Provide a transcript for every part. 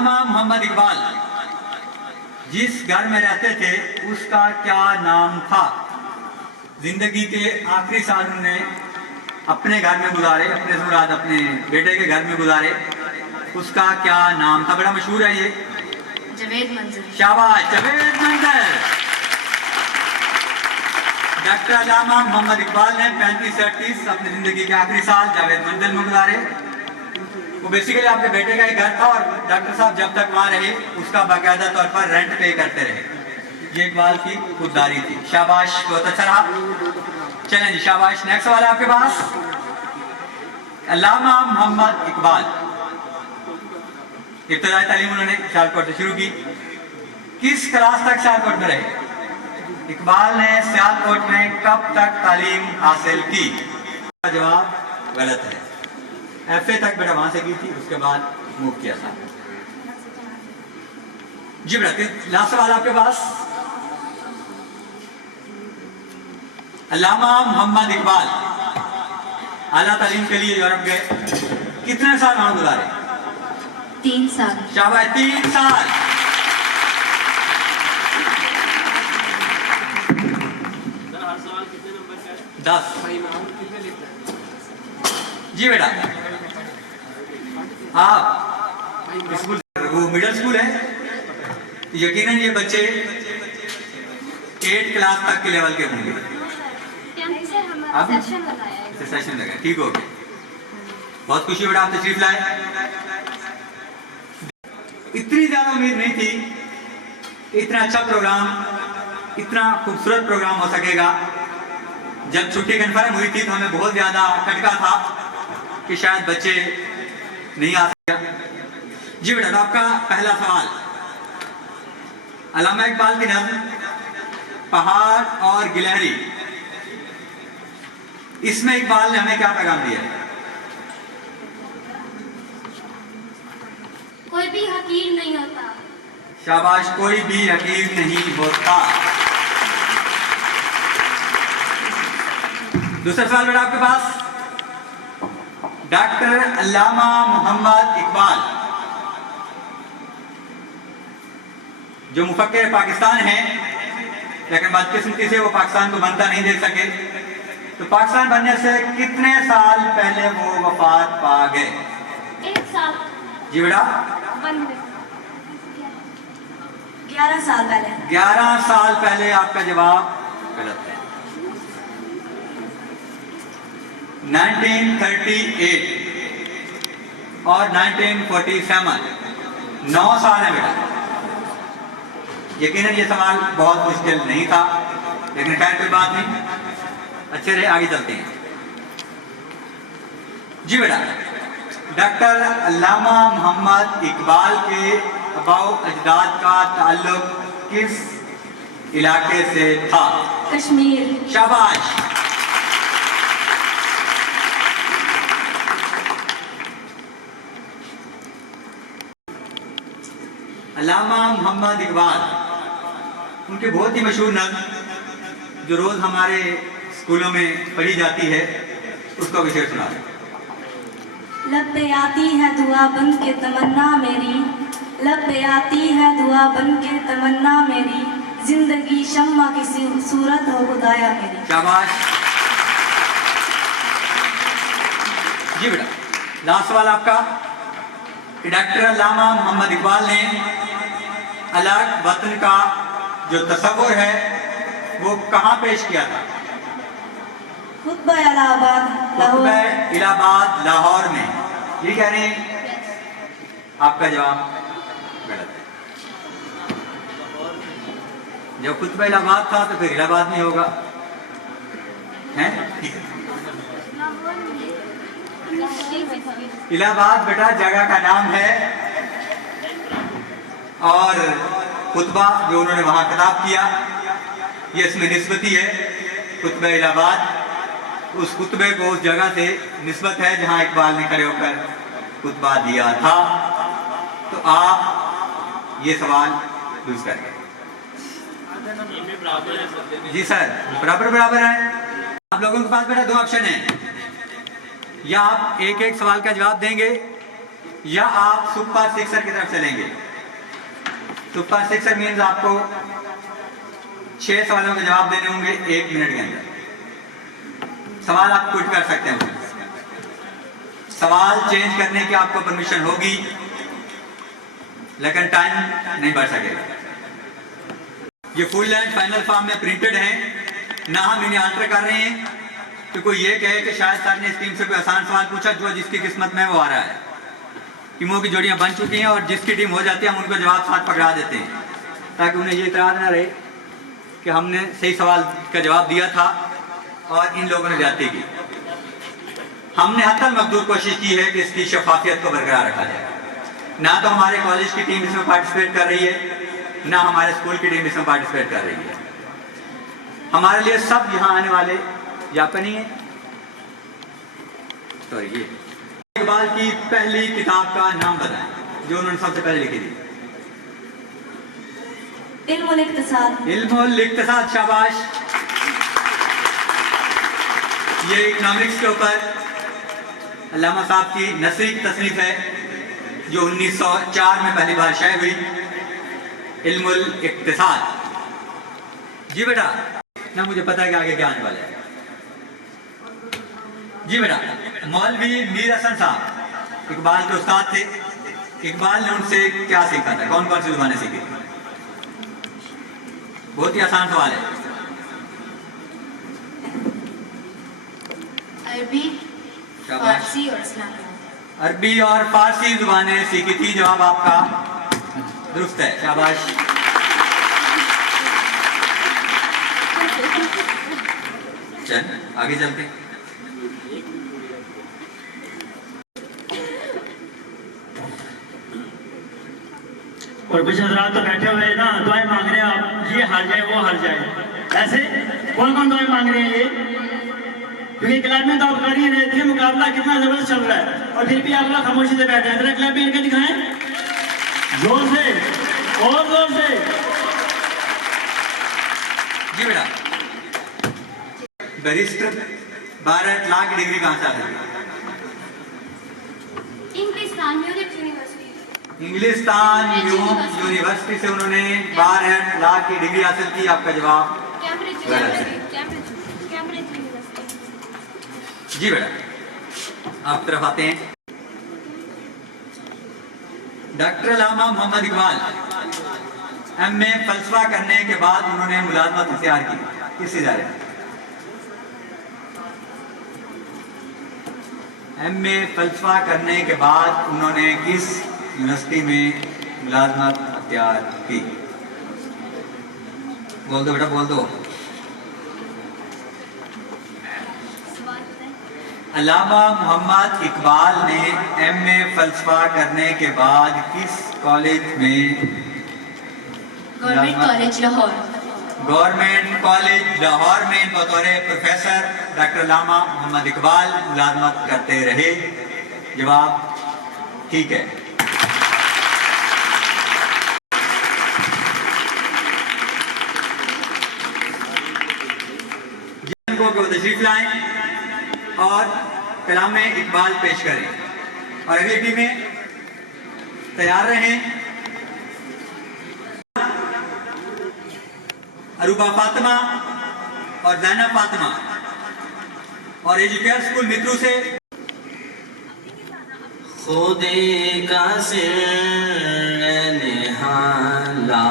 मोहम्मद इकबाल जिस घर में रहते थे उसका क्या नाम था? जिंदगी के आखिरी साल उन्होंने अपने घर में गुजारे, अपने मुराद अपने बेटे के घर में गुजारे। उसका क्या नाम था? बड़ा मशहूर है ये। जावेद मंजर। शाबाश, जावेद मंजर। डॉक्टर अल्लामा मोहम्मद इकबाल ने 35-38 अपनी जिंदगी के आखिरी साल जावेद मंजर में गुजारे। वो बेसिकली आपके बेटे का ही घर था और डॉक्टर साहब जब तक वहाँ रहे उसका बाकायदा तौर पर रेंट पे करते रहे। ये इकबाल की खुददारी थी। शाबाश, बहुत अच्छा रहा। चलें जी, शाबाश। नेक्स्ट सवाल है आपके पास। अल्लामा मोहम्मद इकबाल इब्तदाई तालीम उन्होंने सियालकोट से शुरू की। किस क्लास तक सियालकोट में रहे? इकबाल ने सियालकोट में कब तक तालीम हासिल की? जवाब गलत है। FA तक बेटा वहां से की थी, उसके बाद मूव किया था। जी बेटा, लास्ट सवाल आपके पास। अल्लामा मोहम्मद इकबाल आला तालीम के लिए यूरोप गए। कितने साल वहां गुजारे? 3 साल। शाबाश, 3 साल। हर सवाल कितने नंबर का है? 10। जी बेटा, आप स्कूल, वो मिडिल स्कूल है, यकीनन ये बच्चे 8 क्लास तक के लेवल के होंगे। सेशन लगा, ठीक हो गया। बहुत खुशी बेटा, आप तशरीफ लाए। इतनी ज्यादा उम्मीद नहीं थी इतना अच्छा प्रोग्राम, इतना खूबसूरत प्रोग्राम हो सकेगा। जब छुट्टी कन्फर्म हुई थी तो हमें बहुत ज्यादा खटका था कि शायद बच्चे नहीं आ सके। जी बेटा, तो आपका पहला सवाल, अल्लामा इकबाल की नज़्म पहाड़ और गिलहरी, इसमें इकबाल ने हमें क्या पैगाम दिया है? कोई भी हकीर नहीं होता। शाबाश, कोई भी हकीर नहीं होता। दूसरा सवाल बेटा आपके पास। डॉक्टर अल्लामा मोहम्मद इकबाल जो मुफक्किर पाकिस्तान हैं, लेकिन बदकिस्मती से वो पाकिस्तान को बनता नहीं देख सके, तो पाकिस्तान बनने से कितने साल पहले वो वफात पा गए? 1 साल। जी बेटा, 11 साल पहले। 11 साल पहले। आपका जवाब गलत है। 1938 और 1947, 9 साल है बेटा। यकीनन ये सवाल बहुत मुश्किल नहीं था, लेकिन खैर कोई बात नहीं, अच्छे रहे, आगे चलते हैं। जी बेटा, डॉक्टर अल्लामा मोहम्मद इकबाल के अबाउ अजदाद का ताल्लुक किस इलाके से था? कश्मीर। शाबाश। अल्लामा मोहम्मद इकबाल, उनके बहुत ही मशहूर नज़्म जो रोज हमारे स्कूलों में पढ़ी जाती है, उसका विषय सुना दें। लब पे आती है दुआ बन के तमन्ना मेरी, लब पे आती है दुआ बन के तमन्ना मेरी, जिंदगी शम्मा की सूरत हो खुदाया मेरी। शाबाश। जी बेटा, लास्ट सवाल आपका। डॉक्टर अल्लामा मोहम्मद इकबाल ने अलग वतन का जो तस्वुर है वो कहाँ पेश किया था? खुतबा इलाहाबाद लाहौर। खुतबा इलाहाबाद लाहौर में। ये कह रहे हैं? आपका जवाब गलत है। जब खुतबा इलाहाबाद था तो फिर इलाहाबाद में होगा, हैं? इलाहाबाद बेटा जगह का नाम है, और खुतबा जो उन्होंने वहां खिताब किया ये इसमें निस्बती है। खुतबा इलाहाबाद उस खुतबे को उस जगह से निस्बत है जहां इकबाल ने खड़े होकर खुतबा दिया था। तो आप ये सवाल यूज करेंगे। जी सर, बराबर बराबर है। आप लोगों के पास बेटा 2 ऑप्शन है, या आप एक एक सवाल का जवाब देंगे या आप सुपर सिक्सर की तरफ चलेंगे। सुपर सिक्सर मीन्स आपको 6 सवालों के जवाब देने होंगे 1 मिनट के अंदर। सवाल आप क्विट कर सकते हैं, सवाल चेंज करने की आपको परमिशन होगी, लेकिन टाइम नहीं बढ़ सकेगा। ये फुल एंड फाइनल फॉर्म में प्रिंटेड है, ना हम इन्हें अल्टर कर रहे हैं कि कोई ये कहे कि शायद सर ने इस टीम से कोई आसान सवाल पूछा, जो जिसकी किस्मत में वो आ रहा है। टीमों की जोड़ियां बन चुकी हैं और जिसकी टीम हो जाती है हम उनको जवाब साथ पकड़ा देते हैं, ताकि उन्हें ये इतराज ना रहे कि हमने सही सवाल का जवाब दिया था और इन लोगों ने ज्यादती की। हमने हत्तल मकदूर कोशिश की है कि इसकी शफाफियत को बरकरार रखा जाए। ना तो हमारे कॉलेज की टीम इसमें पार्टिसिपेट कर रही है, ना हमारे स्कूल की टीम इसमें पार्टिसिपेट कर रही है। हमारे लिए सब यहाँ आने वाले जापानी है। तो ये इकबाल की पहली किताब का नाम बताएं जो उन्होंने सबसे पहले लिखी थी। इल्मुल इक्तिसाद। इल्मुल इक्तिसाद, शाबाश। ये इकोनॉमिक्स के ऊपर अल्लामा साहब की नसरी की तसनीफ है जो 1904 में पहली बार शाये हुई। इल्मुल इक्तिसाद। जी बेटा, ना मुझे पता है कि आगे क्या आने वाला है। जी बेटा, मौलवी मीर हसन साहब इकबाल के उस्ताद थे। इकबाल ने उनसे क्या सीखा था, कौन कौन सी जुबानें सीखी? बहुत ही आसान सवाल है। अरबी, फारसी और इस्लामी। अरबी और फारसी जुबानें सीखी थी। जवाब आपका दुरुस्त है, शाबाश। चल आगे चलते। और कुछ हजरात तो बैठे हुए ना दुआएं मांग रहे हैं, आप ये हार जाए वो हार जाए। ऐसे कौन कौन दुआएं मांग रहे हैं ये? क्योंकि क्लब में तो आप कर ही रहे थे, मुकाबला कितना जबरदस्त चल रहा है और फिर भी आप लोग खामोशी से बैठे हैं। क्लब में इनके दिखाएं जोर से और जोर से। जी बेटा, बैरिस्टर 12 लाख डिग्री कहाँ से आ गई? इंग्लिस्तान म्यूनिख यूनिवर्सिटी। इंग्लिस्तान यूनिवर्सिटी से उन्होंने 12 लाख की डिग्री हासिल की। आपका जवाब कैम्ब्रिज यूनिवर्सिटी। जी बेटा, आप तरफ आते हैं। डॉक्टर अल्लामा मोहम्मद इकबाल एमए फलसफा करने के बाद उन्होंने मुलाजमत इख्तियार की किस इदारे में? एमए फलसफा करने के बाद उन्होंने किस यूनिवर्सिटी में मुलाजमत इख्तियार की? बोल दो बेटा, बोल दो। अल्लामा मोहम्मद इकबाल ने एमए फलसफा करने के बाद किस कॉलेज में? Government college Lahore. Government college Lahore में बतौर प्रोफेसर डॉक्टर अल्लामा मोहम्मद इकबाल मुलाजमत करते रहे। जवाब ठीक है। जिनको को तशरीफ लाएं और कलामे इकबाल पेश करें और अगली टीमें तैयार रहें। अरूबा फातिमा और ज़ैनब फातिमा और एजुकेशन स्कूल मित्रू से खुदे का सिरहा ला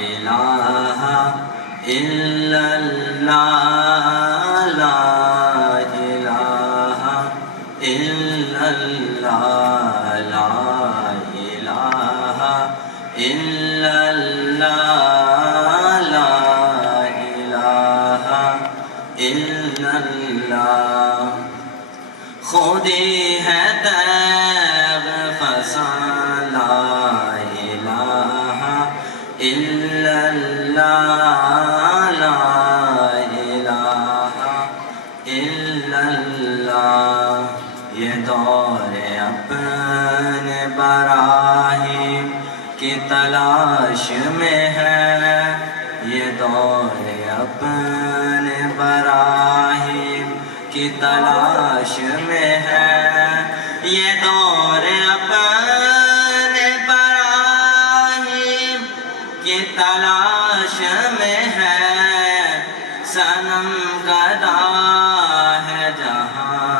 इलाहा इल्लल्लाह ला इलाहा इल्लल्लाह ला इलाहा इल्लल्लाह ला इलाहा इल्लल्लाह खुदे है तैब फसा ला इलाहा इल्लल्लाह ला इलाहा इल्लल्लाह। ये दौर अपने बराहिम की तलाश में है, ये दौर अपने बराहिम की तलाश में है, ये दौर अपने तलाश में है, सनम गदा है जहाँ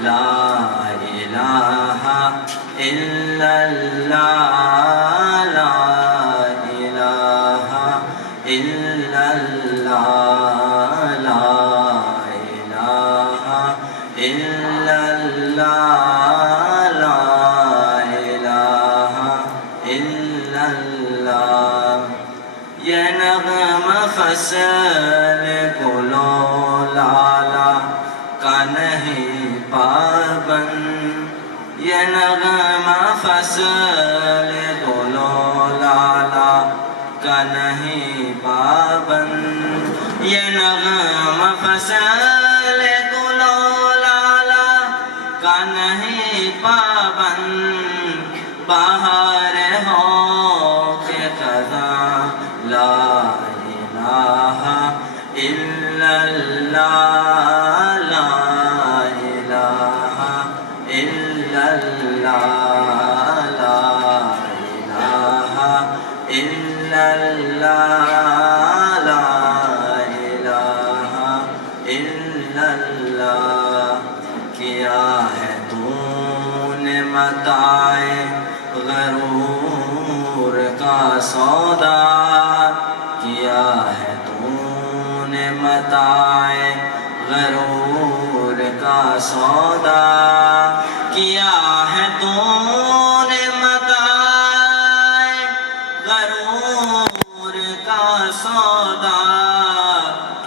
ला इलाहा इल्लल्लाह, ला इलाहा इल्लल्लाह, ला इलाहा इल्लल्लाह, ला इलाहा इल्लल्लाह। ये नग़्मा फ़सल गुलो लाला का नहीं पाबंद, ये नग़्मा फ़सल गुलो लाला का नहीं पाबंद, ये नग़्मा फ़सल गुलो लाला का नहीं पाबंद। बाहर हो के ख़ज़ां ला इलाहा इल्लल्लाह, ला इलाहा इल्लल्लाह, ला इलाहा इल्लल्लाह, ला इलाहा इल्लल्लाह। किया है तूने मताए गरूर का सौदा, किया है तूने मताए गरूर का सौदा, किया है तूने मताए गरूर का सौदा।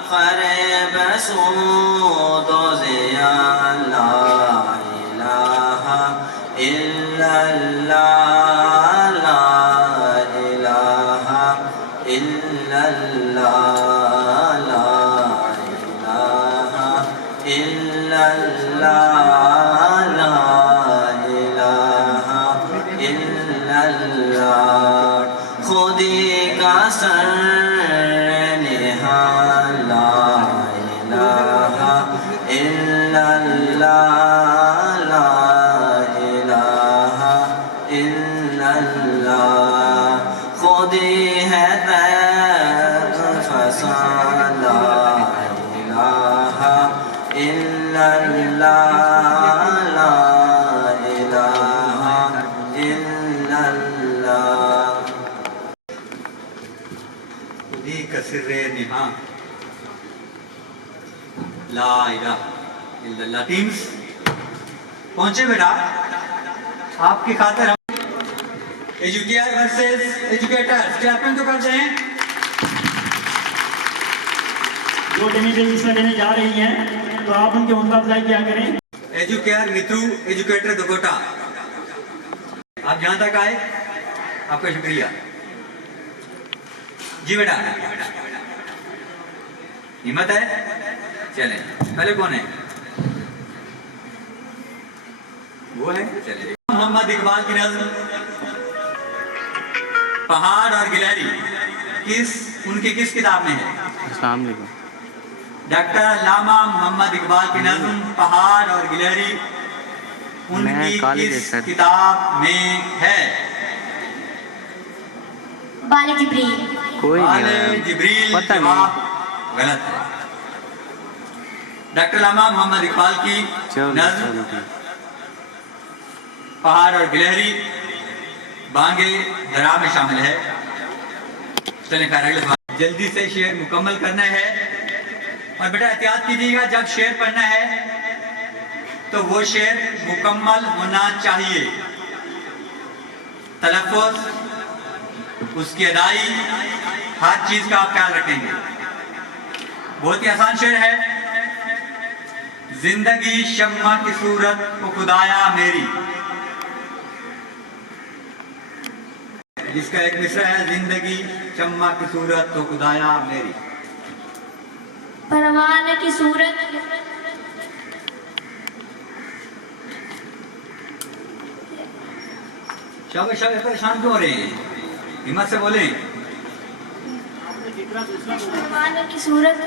फरेब सूदो ज़िया ला इलाहा इल्लल्लाह, ला इलाहा इल्लल्लाह, ला इलाहा इल्लल्लाह, ला इलाहा इल्लल्लाह। खुदी का सर निहाल, ला इलाहा इल्लल्लाह, ला इलाहा इल्लल्लाह। खुदी है तैब फसा, ला इलाहा इल्लल्लाह, ला इलाहा इल्लल्लाह। खुदी का सिर्रे निहा ला इलाहा इल्लल्लाह। टीम्स पहुंचे बेटा, आपकी खातिर हम एजुकेटर वर्सेस एजुकेटर्स क्लैपिंग तो करते हैं। जो टीमें हिस्सा लेने जा रही हैं तो आप उनके हौसला अफजाई क्या करें। एजुकेटर मित्रू, एजुकेटर दोगोटा, आप जहां तक आए आपका शुक्रिया जी बेटा। हिम्मत है, चले। पहले कौन है? वो है, चले। मोहम्मद इकबाल की नज़्म पहाड़ और गिलहरी उनकी किस किताब में है? अस्सलाम वालेकुम। डॉक्टर अल्लामा मोहम्मद इकबाल की नज़्म पहाड़ और गिलहरी उनकी किस किताब में है? बाले जिब्रील। कोई बाले नहीं जिब्रील पता जवाब गलत है। डॉक्टर अल्लामा मोहम्मद इकबाल की नज़्म पहाड़ और गिलहरी बांगे दरा में शामिल है। चलिए अगले सवाल, जल्दी से शेर मुकम्मल करना है और बेटा एहतियात कीजिएगा, जब शेर पढ़ना है तो वो शेर मुकम्मल होना चाहिए। तलफ़्फ़ुज़, उसकी अदाई, हर चीज का आप ख्याल रखेंगे। बहुत ही आसान शेर है। जिंदगी शम्मा की सूरत को खुदाया मेरी, जिसका एक मिसरा है, जिंदगी शम्मा की सूरत तो खुदाया मेरी। परवाने की सूरत शाबाश शाबाश, परेशान क्यों हो रहे हैं? हिम्मत से बोलें। परवाने की सूरत।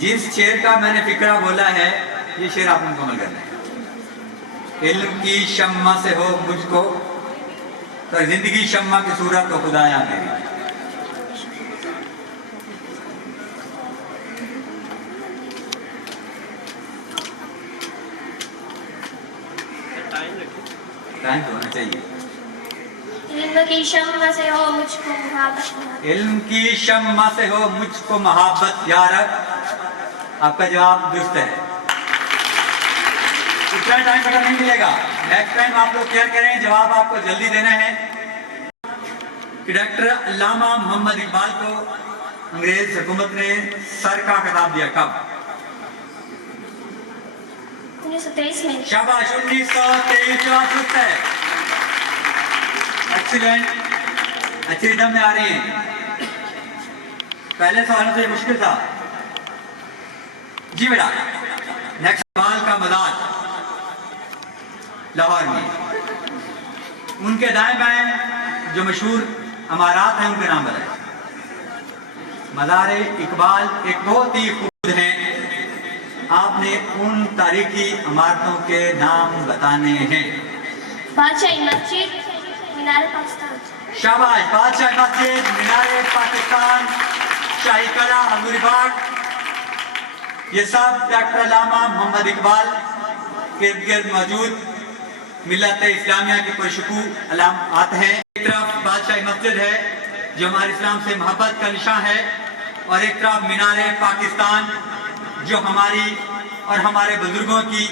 जिस शेर का मैंने फिक्रा बोला है, ये शेर आपने मुकम्मल करना है। इल्म की शम्मा से हो मुझको, तो जिंदगी शम्मा की सूरत तो खुदाया मेरी। टाइम तो होना चाहिए। इल्म की शम्मा से हो मुझको मोहब्बत, इल्म की शम्मा से हो मुझको मोहब्बत या रब। आपका जवाब दुरुस्त है। इतना टाइम पता नहीं मिलेगा, नेक्स्ट टाइम आप लोग केयर करें, जवाब आपको जल्दी देना है। कि डॉक्टर अल्लामा मोहम्मद इकबाल को अंग्रेज हुकूमत ने सर का खिताब दिया कब? 1923 में। शाबाश, 1923। जवाब दुरुस्त है। एक्सीलेंट, अच्छी रिदम में आ रही हैं। पहले सवालों से मुश्किल था जी बेटा। नेक्स्ट सवाल का मदार लाहौर में, उनके दाएं बाएं जो मशहूर अमारात हैं उनके नाम बताएं। मज़ार इकबाल एक बहुत ही खूब हैं, आपने उन तारीखी इमारतों के नाम बताने हैं। बादशाही मस्जिद, मीनार पाकिस्तान। शाबाश, बादशाह मस्जिद, मीनार पाकिस्तान, शाही कला, हजूरी बाग, ये सब डॉक्टर अल्लामा मोहम्मद इकबाल के इर्द गिर्द मौजूद मिल्लत इस्लामिया की पुरशकू अलामत हैं। एक तरफ बादशाही मस्जिद है जो हमारे इस्लाम से मोहब्बत का निशान है, और एक तरफ मीनार पाकिस्तान जो हमारी और हमारे बुजुर्गों की,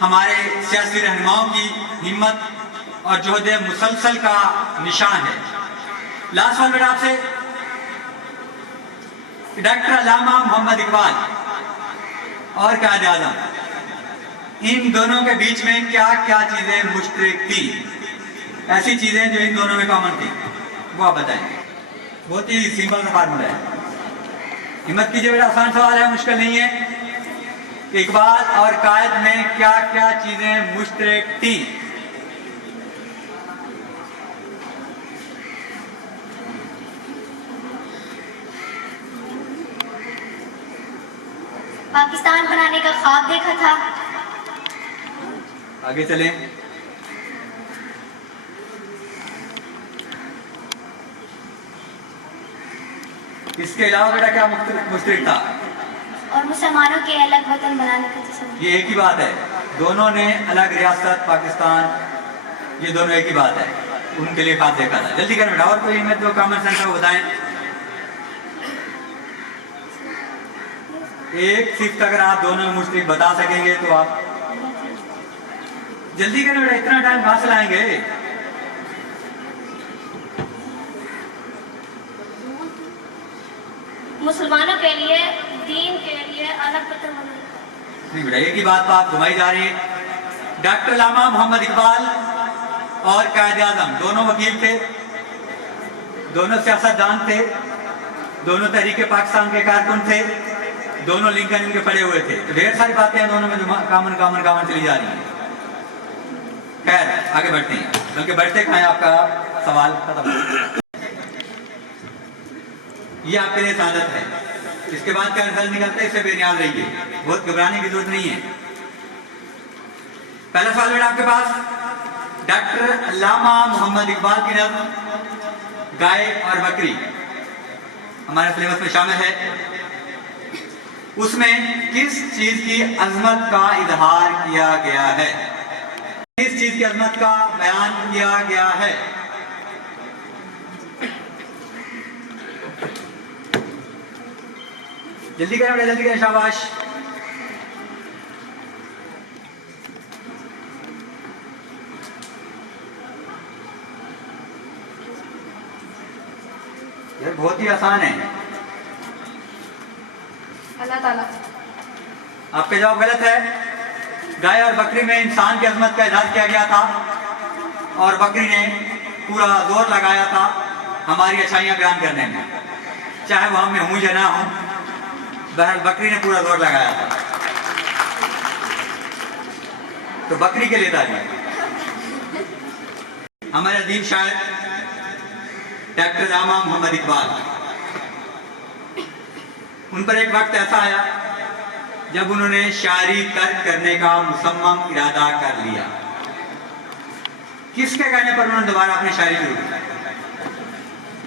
हमारे सियासी रहनुमाओं की हिम्मत और जोहद मुसलसल का निशान है। लास्ट सवाल बेटा आपसे, डॉक्टर अल्लामा मोहम्मद इकबाल और कायद आज़म, इन दोनों के बीच में क्या क्या चीजें मुश्तरक थी? ऐसी चीजें जो इन दोनों में कॉमन थी, वो आप बताएंगे। बहुत ही सिंपल सा फार्मूला है, हिम्मत कीजिए बेटा, आसान सवाल है, मुश्किल नहीं है। इकबाल और कायद में क्या क्या चीजें मुश्तरक थी? पाकिस्तान बनाने का ख्वाब देखा था। आगे चलें। इसके अलावा बेटा क्या मुश्तरक था? और मुसलमानों के अलग वतन बनाने का तस्वीर। ये एक ही बात है, दोनों ने अलग रियासत पाकिस्तान, ये दोनों एक ही बात है, उनके लिए खास देखा था। जल्दी करें बेटा, और कोई हिम्मत जो कॉमन सेंस है वो बताएं। एक सिर्फ अगर आप दोनों में मुश्तरक बता सकेंगे तो आप जल्दी करें बेटा, इतना टाइम कहां से लाएंगे? मुसलमानों के लिए, दीन के लिए अलग वतन बनाने। नहीं बेटा, एक ही बात पर आप घुमाई जा रही है। डॉक्टर अल्लामा मोहम्मद इकबाल और कायद आज़म दोनों वकील थे, दोनों सियासतदान थे, दोनों तहरीक पाकिस्तान के कारकुन थे, दोनों लिंकन इनके पड़े हुए थे। तो ढेर सारी बातें हैं दोनों में जो कामन कामन कामन चली जा रही हैं। खैर आगे बढ़ते हैं, बल्कि बढ़ते कहाँ, आपका सवाल खत्म। ये आपके लिए सादत है, इसके बाद क्या रिजल्ट निकलता है इससे बेनियाज रहिए, बहुत घबराने की जरूरत नहीं है। पहला सवाल बेटा आपके पास, डॉक्टर अल्लामा मोहम्मद इकबाल की नज़्म गाय और बकरी हमारे सिलेबस में शामिल है, उसमें किस चीज की अजमत का इजहार किया गया है? किस चीज की अजमत का बयान किया गया है? जल्दी करें बेटा, जल्दी करें, शाबाश। ये बहुत ही आसान है। अल्लाह ताला। आपका जवाब गलत है। गाय और बकरी में इंसान की अजमत का इजहार किया गया था, और बकरी ने पूरा जोर लगाया था हमारी अच्छाइयां बयान करने में, चाहे वो हम में हूं या ना हो, बहरहाल बकरी ने पूरा जोर लगाया था। तो बकरी के लिए तालियां। हमारे अदीब शायर डॉक्टर अल्लामा मोहम्मद इकबाल, उन पर एक वक्त ऐसा आया जब उन्होंने शायरी तर्क करने का मुसम्मम इरादा कर लिया। किसके कहने पर उन्होंने दोबारा अपनी शायरी शुरू की?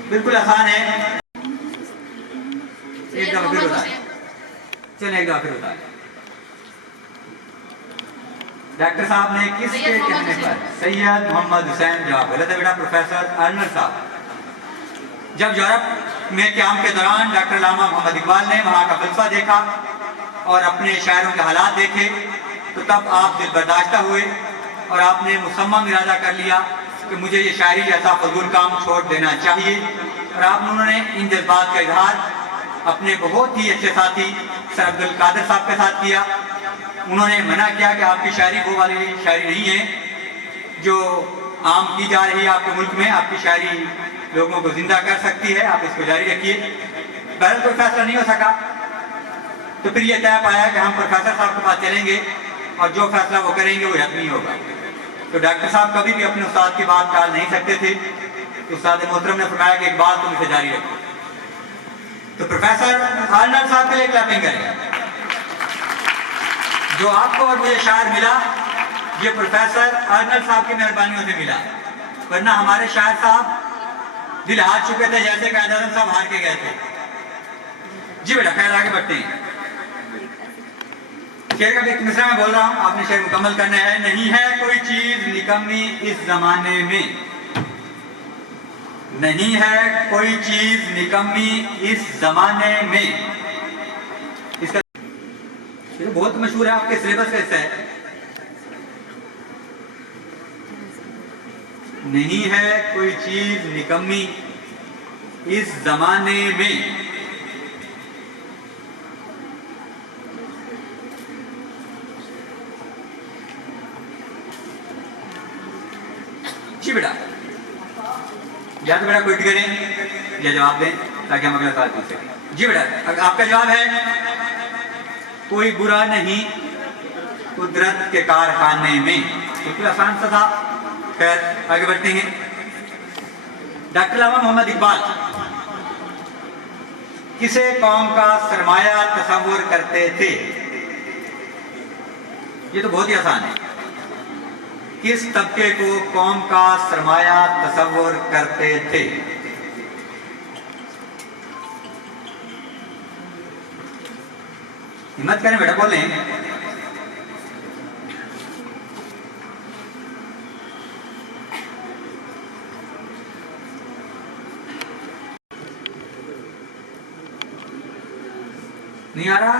बिल्कुल आसान है, एक दफा फिर होता है। चलिए एक दफा फिर होता है। डॉक्टर साहब ने किसके कहने पर सैयद मोहम्मद हुसैन जवाब गलत है बेटा। प्रोफेसर अर्नल साहब जब यूरोप में क्याम के दौरान डॉक्टर अल्लामा मोहम्मद इकबाल ने वहाँ का फलसफा देखा और अपने शायरों के हालात देखे तो तब आप दिल बर्दाश्ता हुए और आपने मुसम्मम इरादा कर लिया कि मुझे ये शायरी जैसा फजूल काम छोड़ देना चाहिए। और आप उन्होंने इन जज्बात का इजहार अपने बहुत ही अच्छे साथी सर अब्दुल कादिर साहब के साथ किया। उन्होंने मना किया कि आपकी शायरी वो वाली शायरी नहीं है जो आम की जा रही है आपके मुल्क में, आपकी शायरी लोगों को जिंदा कर सकती है, आप इसको जारी रखिए। बहरहाल कोई फैसला नहीं हो सका तो फिर ये तय पाया कि हम प्रोफेसर साहब के पास चलेंगे और जो फैसला वो करेंगे वो हतमी होगा। तो डॉक्टर साहब कभी भी अपने उस्ताद की बात टाल नहीं सकते थे। तो उस्ताद मोहतरम ने फरमाया कि एक बात तुम इसे जारी रखो। तो प्रोफेसर अर्नल साहब के लिए क्लैपिंग करें। जो आपको और मुझे शायर मिला ये प्रोफेसर अर्नल साहब की मेहरबानियों से मिला, वरना हमारे शायर साहब दिल हार चुके थे जैसे कायद आज़म साहब हार के गए थे। जी बेटा खैर आगे बढ़ते हैं। शेर का एक मिसरा में बोल रहा हूं, आपने शेर मुकम्मल करना है। नहीं है कोई चीज निकम्मी इस जमाने में, नहीं है कोई चीज निकम्मी इस जमाने में। इसका ये बहुत मशहूर है, आपके सिलेबस का हिस्सा है। नहीं है कोई चीज निकम्मी इस जमाने में, जी बेटा या तो बेटा क्विट करें या जवाब दें ताकि हम अगला सवाल पूछ सकें। जी बेटा आपका जवाब है कोई बुरा नहीं कुदरत के कारखाने में। बिल्कुल आसान सा था। खैर आगे बढ़ते हैं। डॉक्टर अल्लामा मोहम्मद इकबाल किसे कौम का सरमाया तस्वुर करते थे? ये तो बहुत ही आसान है। किस तबके को कौम का सरमाया तस्वुर करते थे? हिम्मत करें बेटा बोलें। नहीं आ रहा?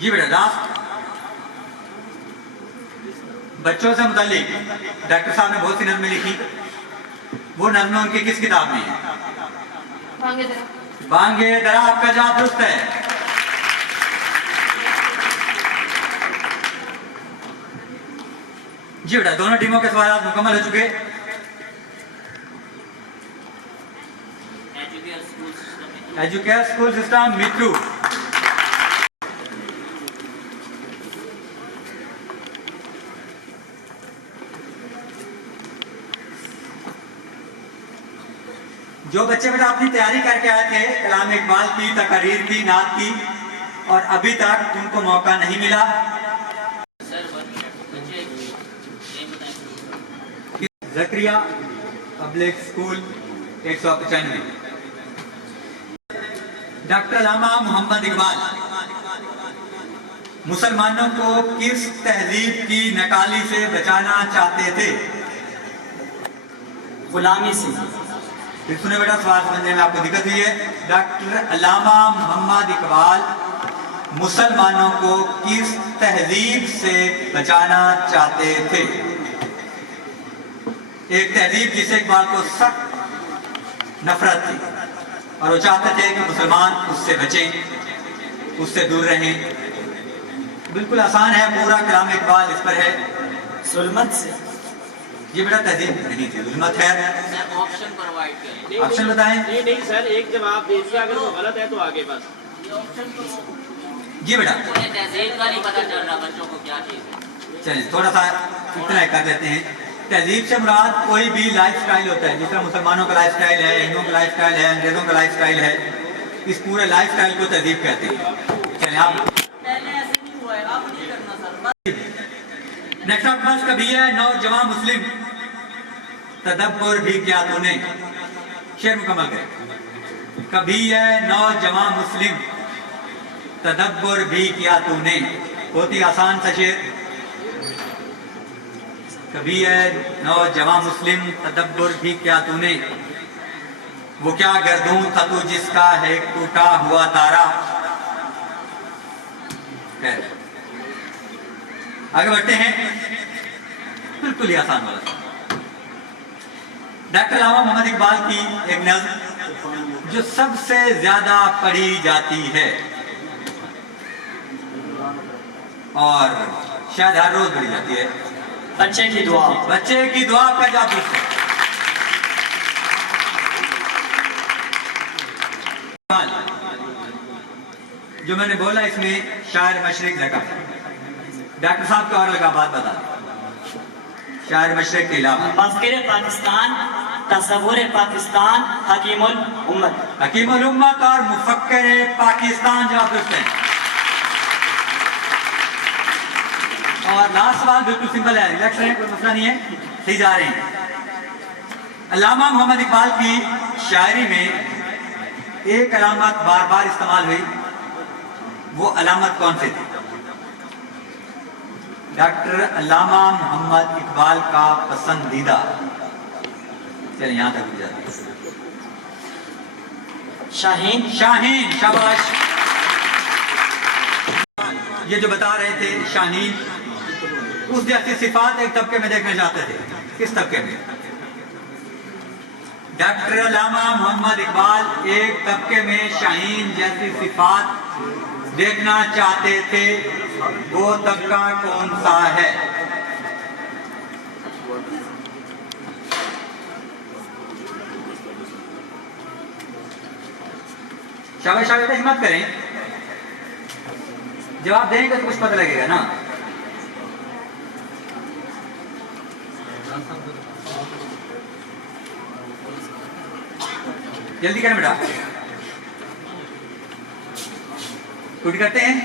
जी बेटा लास्ट बच्चों से मुतालिक डॉक्टर साहब ने बहुत सी नज़में लिखी। वो नज़में उनकी किस किताब में है? बांगे दरा। आपका जवाब दुरुस्त है। जी बेटा दोनों टीमों के सवाल मुकम्मल हो चुके। एजुकेयर स्कूल सिस्टम मित्रू। जो बच्चे बेटा अपनी तैयारी करके आए थे कलाम इकबाल की, तकरीर की, नात की और अभी तक उनको मौका नहीं मिला, ज़करिया पब्लिक स्कूल 195। डॉक्टर अल्लामा मोहम्मद इकबाल मुसलमानों को किस तहजीब की नकाली से बचाना चाहते थे? गुलामी से। फिर सुने बेटा सवाल समझने में आपको दिक्कत हुई है। डॉक्टर अल्लामा मोहम्मद इकबाल मुसलमानों को किस तहजीब से बचाना चाहते थे? एक तहजीब जिसे इकबाल को सख्त नफरत थी और वो चाहते थे कि मुसलमान उससे बचें, उससे दूर रहें। बिल्कुल आसान है, पूरा कलाम इकबाल इस पर है। जुल्मत से। ये बेटा तहजीब नहीं थी, जुल्मत है। ऑप्शन प्रोवाइड करें। ऑप्शन बताएं। नहीं सर एक जवाब दे दिया, अगर वो गलत है तो आगे बस। जी बेटा तहजीब का नहीं पता चल रहा बच्चों को क्या चीज है। चलिए थोड़ा सा इतना कर देते हैं। तहजीब से मुराद कोई भी लाइफ स्टाइल होता है, जिस तरह मुसलमानों का लाइफ स्टाइल है, हिंदुओं का लाइफ स्टाइल है, अंग्रेजों का लाइफ स्टाइल है, इस पूरे लाइफ स्टाइल को तहजीब कहते हैं। चलिए आप नेक्स्ट आपके पास कभी है नौजवान मुस्लिम तदब्बर भी किया तूने। शेर मुकम्मल करें। कभी है नौजवान मुस्लिम तदब्बर भी किया तूने। बहुत ही आसान सा शेर। कभी है नौजवां मुस्लिम तदब्बुर भी क्या तूने, वो क्या गर्दूं था तू जिसका है टूटा हुआ तारा। आगे बढ़ते हैं, बिल्कुल ही आसान वाला। डॉक्टर अल्लामा मोहम्मद इकबाल की एक नज़्म जो सबसे ज्यादा पढ़ी जाती है और शायद हर रोज पढ़ी जाती है, बच्चे की दुआ। बच्चे की दुआ का जादू से। जो मैंने बोला इसमें शायर मशरिक लगा। डॉक्टर साहब का और लगा बात बता दें। शायर मशरिक के अलावा मस्किर पाकिस्तान, तस्वुर पाकिस्तान, हकीमुल उम्मत। हकीमुल उम्मत और मुफक्किर पाकिस्तान जवाब दुरुस्त है। और लास्ट सवाल बिल्कुल सिंपल है, रिलैक्स रहें, कोई मसला नहीं है, सही जा रहे हैं। अल्लामा मोहम्मद इकबाल की शायरी में एक अलामत बार बार इस्तेमाल हुई, वो अलामत कौन सी थी? डॉक्टर अल्लामा मोहम्मद इकबाल का पसंदीदा, चलिए यहां तक भी जाते हैं। शाहीन। शाहीन, शाबाश। ये जो बता रहे थे शाहीन, उस जैसी सिफात एक तबके में देखना चाहते थे। किस तबके में? डॉक्टर अल्लामा मोहम्मद इकबाल एक तबके में शाहीन जैसी सिफात देखना चाहते थे, वो तबका कौन सा है? शाबाश शाबाश, हिम्मत करें, जवाब देंगे तो कुछ पता लगेगा ना। जल्दी करें बेटा, छुट्टी करते हैं,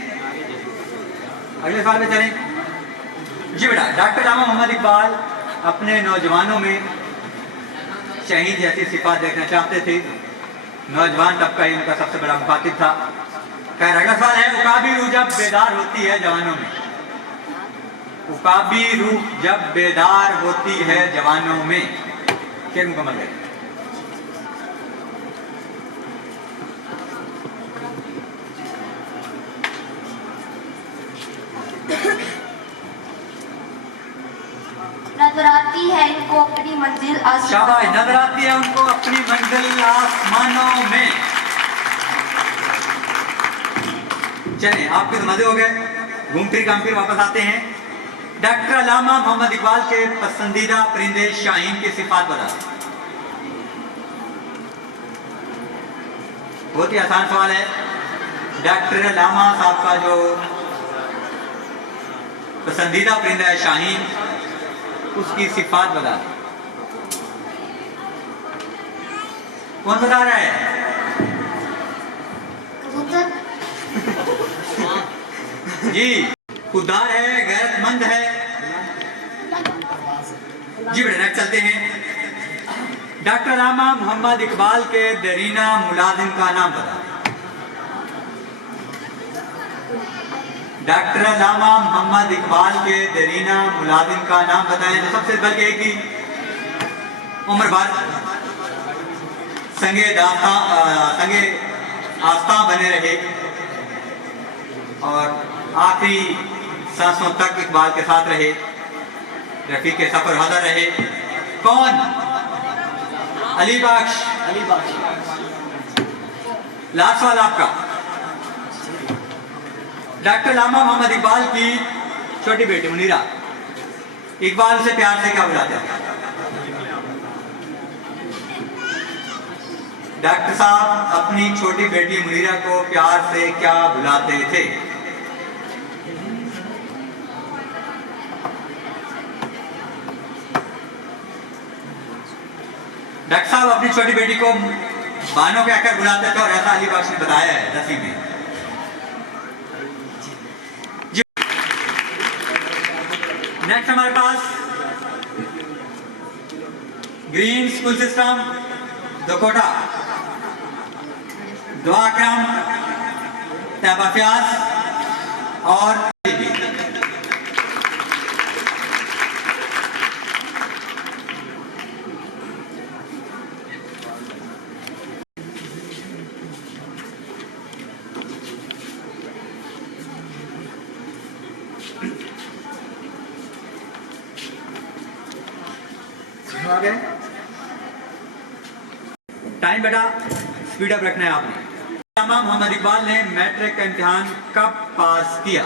अगले सवाल पे चलें। जी बेटा, डॉक्टर अल्लामा मोहम्मद इकबाल अपने नौजवानों में शहीद जैसी सिफात देखना चाहते थे। नौजवान तबका ही उनका सबसे बड़ा मुखातिब था। खैर अगला सवाल है, उकाबी रूह जब बेदार होती है जवानों में, उकाबी रूह जब बेदार होती है जवानों में, शेर मुकम्मल है। नजर आती है इनको अपनी मंजिल शाबाश, नजर आती है उनको अपनी मंजिल आसमानों में। चलिए आपके तो मजे हो गए, घूम फिर काम फिर वापस आते हैं। डॉक्टर अल्लामा मोहम्मद इकबाल के पसंदीदा परिंदे शाहीन की सिफात बता। बहुत ही आसान सवाल है। डॉक्टर अल्लामा साहब का जो पसंदीदा परिंदा है शाहीन, उसकी सिफात बता। कौन बता रहा है? जी, खुददार है, गैरतमंद है। जी बेटा नेक्स्ट चलते हैं। डॉक्टर अल्लामा मोहम्मद इकबाल के दरीना मुलाजिम का नाम बता। डॉक्टर अल्लामा मोहम्मद इकबाल के दरीना मुलाजिम का नाम बताएं। तो सबसे बल्कि एक ही उम्र भर संगे आस्था बने रहे और आखिरी सांसों तक इकबाल के साथ रहे, रफीक के सफर हाज़िर रहे। कौन? अली बख्श। अली बख्श। लास्ट सवाल आपका। डॉक्टर अल्लामा मोहम्मद इकबाल की छोटी बेटी मुनीरा, इकबाल से प्यार से क्या बुलाते हैं? डॉक्टर साहब अपनी छोटी बेटी मुनीरा को प्यार से क्या बुलाते थे? डॉक्टर साहब अपनी छोटी बेटी को बानो कहकर बुलाते थे और ऐसा अली बख्श ने बताया है 10वीं में। नेक्स्ट हमारे पास ग्रीन स्कूल सिस्टम दोकोटा, दुआ अकरम, तैयबा फयाज और आ गए? टाइम बेटा स्पीड अप रखना है आपने। अल्लामा मोहम्मद इकबाल ने मैट्रिक का इम्तिहान कब पास किया?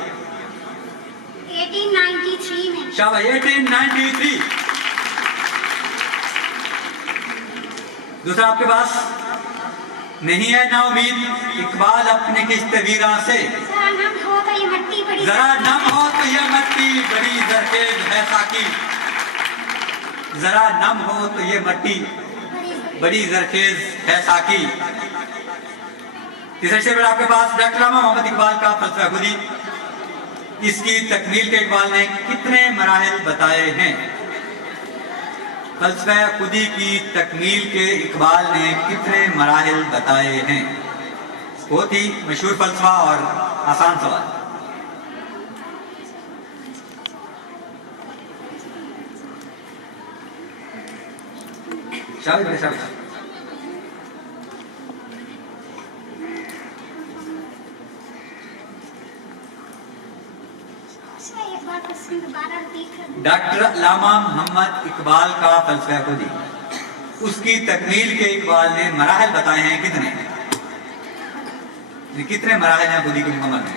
1893 में। शाबाश, 1893। दूसरा आपके पास नहीं है ना उम्मीद, इकबाल अपने किस्त वीरा से जरा नम हो तो ये मट्टी बड़ी जरा नम हो तो ये मट्टी बड़ी जरखेज है साकी, जरा नम हो तो ये मट्टी बड़ी जरखेज है साकी। तीसरे शेर में आपके पास डॉक्टर अल्लामा मोहम्मद इकबाल का फलसफा खुदी, इसकी तकमील के इकबाल ने कितने मराहिल बताए हैं? फलसफा खुदी की तकमील के इकबाल ने कितने मराहिल बताए हैं? बहुत ही मशहूर फलसफा और आसान सवाल। शाबाश शाबाश। एक बार क्वेश्चन दोबारा रिपीट कर। डॉक्टर अल्लामा मोहम्मद इकबाल का फलसफा खुदी, उसकी तकमील के इकबाल ने मराहिल बताए हैं कितने? कितने मराहिल हैं खुदी के मुकम्मल में?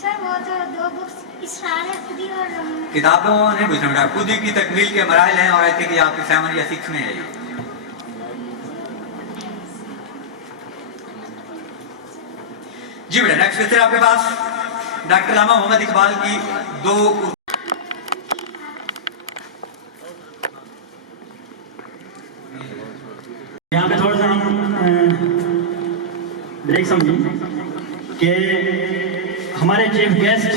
सर वो तो दो बुक्स इसरार है खुदी और किताबों ने पूछना बेटा, खुदी की तकमील के मराहिल हैं और आई थिंक आपके 7 या 6 में है ये। जी बेटा नेक्स्ट क्वेश्चन आपके पास डॉक्टर अल्लामा मोहम्मद इकबाल की दो यहाँ पे थोड़ा सा हम ब्रेक समझें कि हमारे चीफ गेस्ट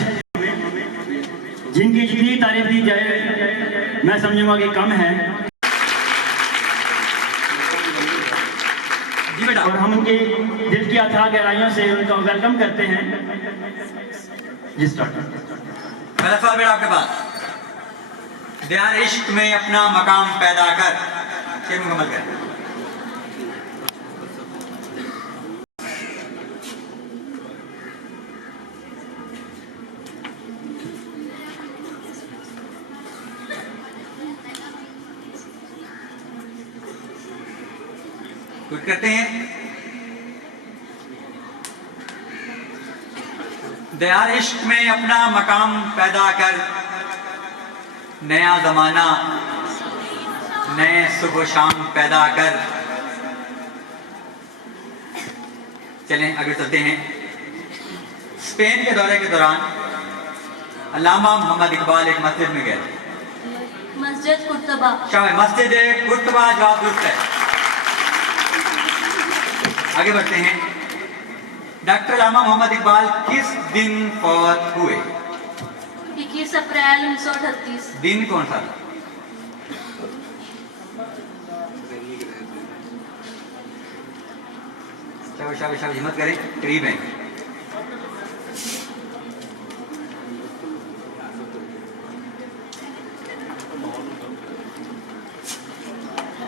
जिनकी जितनी तारीफ दी जाए मैं समझूंगा कि कम है, जी बेटा और हम उनकी दिल की अथाह गहराइयों से उनका वेलकम करते हैं। जी स्टार्ट। पहला सवाल बेटा आपके पास, दयार इश्क में अपना मकाम पैदा कर, शेर मुकम्मल कर। कुछ करते हैं। दयार इश्क में अपना मकाम पैदा कर, नया जमाना नए सुबह शाम पैदा कर। चलें आगे चलते हैं। स्पेन के दौरे के दौरान अल्लामा मोहम्मद इकबाल एक मस्जिद में गए। मस्जिद कुर्तबा। शाबाश, मस्जिद कुर्तबा जवाब दुरुस्त है। आगे बढ़ते हैं। डॉक्टर अल्लामा मोहम्मद इकबाल किस दिन फौत हुए? 21 अप्रैल 1938। दिन कौन सा था? शाबाश शाबाश शाबाश, हिम्मत करें, करीब है।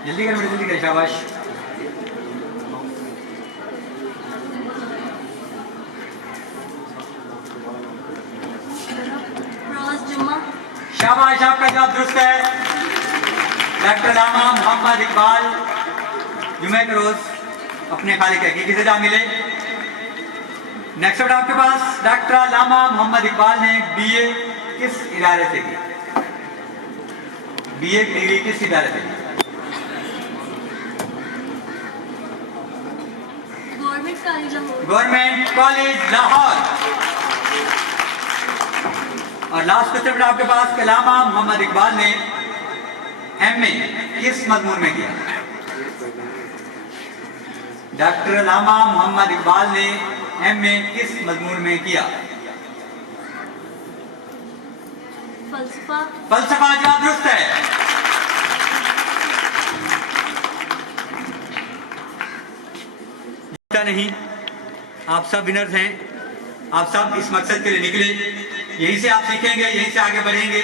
जल्दी करें बेटा, जल्दी करें, शाबाश। शाबाश, आपका जवाब दुरुस्त है। डॉक्टर अल्लामा मोहम्मद इकबाल जुमे के रोज अपने खालिक हकीकी से जा मिले। नेक्स्ट वर्ड आपके पास, डॉक्टर अल्लामा मोहम्मद इकबाल ने बीए किस इदारे से की? बीए की डिग्री किस इदारे से की? Government college Lahore. और लास्ट क्वेश्चन आपके पास, अल्लामा मोहम्मद इकबाल ने एमए किस मजमून में किया? डॉक्टर अल्लामा मोहम्मद इकबाल ने एमए किस मजमून में किया? फलसफा। फलसफा जवाब दुरुस्त है। नहीं, आप सब विनर्स हैं। आप सब इस मकसद के लिए निकले, यहीं से आप सीखेंगे, यहीं से आगे बढ़ेंगे।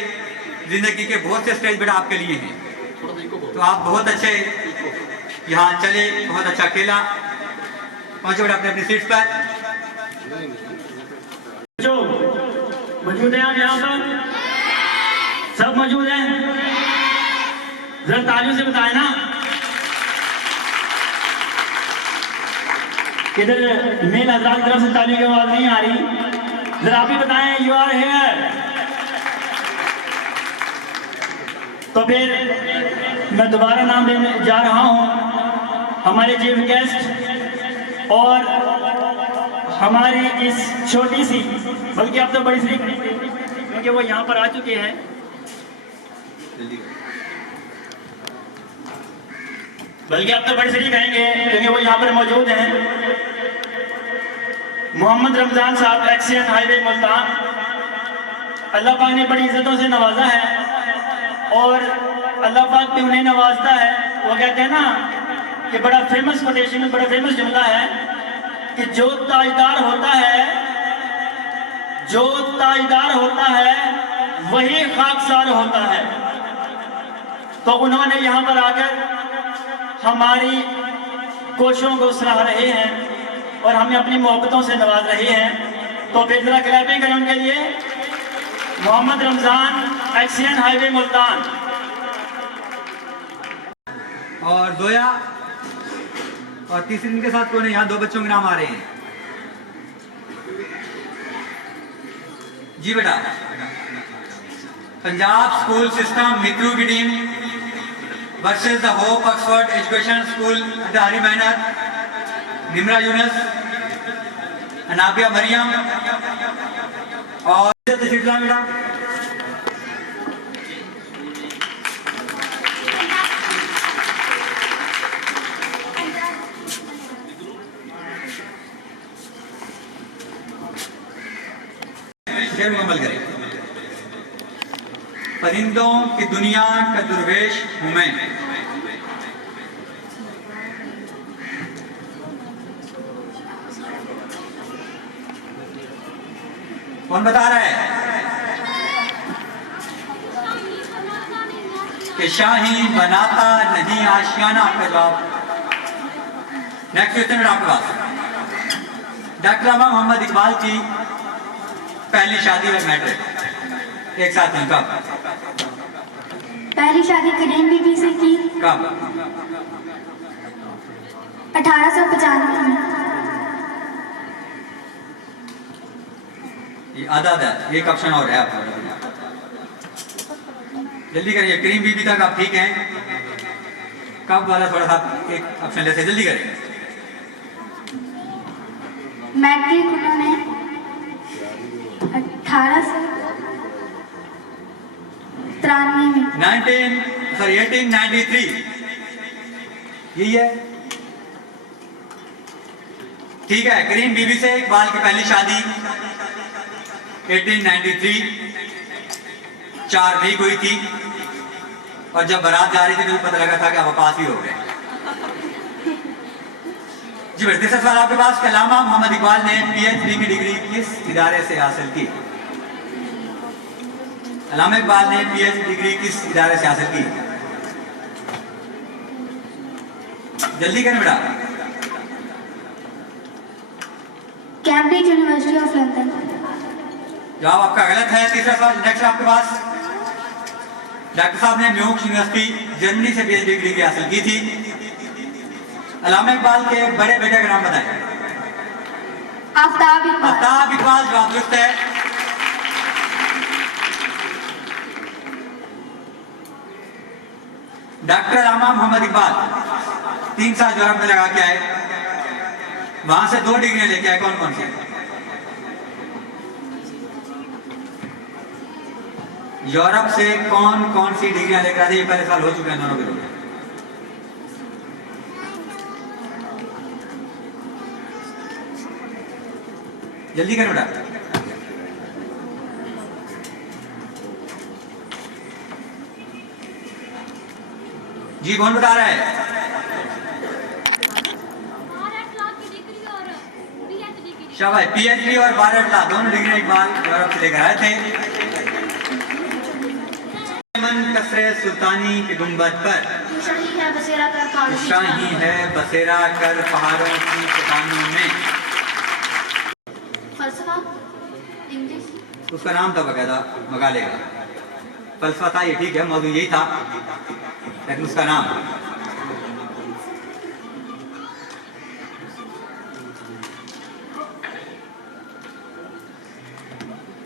जिंदगी के बहुत से स्टेज बेटा आपके लिए हैं, तो आप बहुत अच्छे यहाँ चले, बहुत अच्छा खेला। पहुंचे बेटा अपने अपनी सीट पर। जो मौजूद हैं आप यहाँ पर, सब मौजूद हैं? जरा तालियों से बताएं ना। इधर मेल हजरात की तरफ से तालियों की आवाज नहीं आ रही, जरा आप ही बताएं यू आर हेयर। तो फिर मैं दोबारा नाम लेने जा रहा हूं हमारे चीफ गेस्ट और हमारी इस छोटी सी, बल्कि अब तो बड़ी सी, क्योंकि वो यहाँ पर आ चुके हैं। बल्कि अब तो बड़ी सी कहेंगे क्योंकि वो यहाँ पर मौजूद हैं। मोहम्मद रमजान साहब, एक्सीडेंट हाईवे मुल्तान। अल्लाह पाक ने बड़ी इज्जतों से नवाजा है और अल्लाह पाक भी उन्हें नवाजता है। वो कहते हैं ना कि बड़ा फेमस कोटेशन, बड़ा फेमस जुमला है कि जो ताजदार होता है, जो ताजदार होता है वही खाकसार होता है। तो उन्होंने यहाँ पर आकर हमारी कोशिशों को सराह रहे हैं और हमें अपनी मोहब्बतों से नवाज रहे हैं। तो फिर जरा क्लैपिंग करें उनके लिए। Mohammad Ramzan, accident highway Multan. और जोया और तीसरी इनके साथ कौन है? यहाँ दो बच्चों के नाम आ रहे हैं। जी बेटा, पंजाब स्कूल सिस्टम मित्रू की team versus the hope Oxford education school the हरी मैनर, निमरा यूनस, अनाबिया मरियम और बेटा। मुकम्मल करें। परिंदों की दुनिया का दुर्वेश हूं मैं। कौन बता रहा है कि शाही बनाता नहीं आशियाना? आपका जवाब। नेक्स्ट क्वेश्चन आपके पास। डॉक्टर अल्लामा मोहम्मद इकबाल की पहली शादी व मैट्रिक एक साथ हैं कब? पहली शादी करीम बीबी से की कब? 1895 में। ये आधा एक ऑप्शन और है आपका। जल्दी करिए, करीम बीबी तक आप ठीक हैं। कब वाला थोड़ा सा एक ऑप्शन लेते, जल्दी करिए। मैट्रिक उन्होंने 1893 यही है, ठीक है। करीम बीबी से इकबाल की पहली शादी 1893 4 मई को हुई थी और जब बारात जा रही थी तो पता लगा था कि अब पास ही हो गए। जी बेटा, तीसरा सवाल आपके पास। अल्लामा मोहम्मद इकबाल ने पीएचडी की डिग्री किस इदारे से हासिल की? अल्लामा इकबाल ने पीएचडी डिग्री किस इदारे से हासिल की? जल्दी करें बेटा। Cambridge university of London. जवाब आपका गलत है। तीसरा सवाल नेक्स्ट आपके पास। डॉक्टर साहब ने म्यूनिख यूनिवर्सिटी जर्मनी से पीएचडी डिग्री हासिल की थी। अल्लामा इकबाल के बड़े बेटे का नाम बताएं। आफ्ताब इकबाल। आफ्ताब इकबाल, जवाब दुरुस्त है। डॉक्टर अल्लामा मोहम्मद इकबाल 3 साल यूरोप में लगा के आए, वहां से 2 डिग्रियां लेके आए। कौन कौन सी? यूरोप से कौन कौन सी डिग्रियां लेकर आए? ये पहले साल हो चुके हैं दोनों के लोग। जल्दी करो बेटा। जी कौन बता रहा है? शाबाश, पीएचडी और 12 लाख दोनों डिग्री इकबाल यूरोप से लेकर आए थे। कसरे सुल्तानी के गुंबद पर शाही है बसेरा कर पहाड़ों की शाही है बसेरा कर पहाड़ों की चट्टानों में। फलसफा इंग्लिश। उसका नाम था बकायदा, मगा लेगा। फलसफा था, ये ठीक है, मौजूद यही था, लेकिन उसका नाम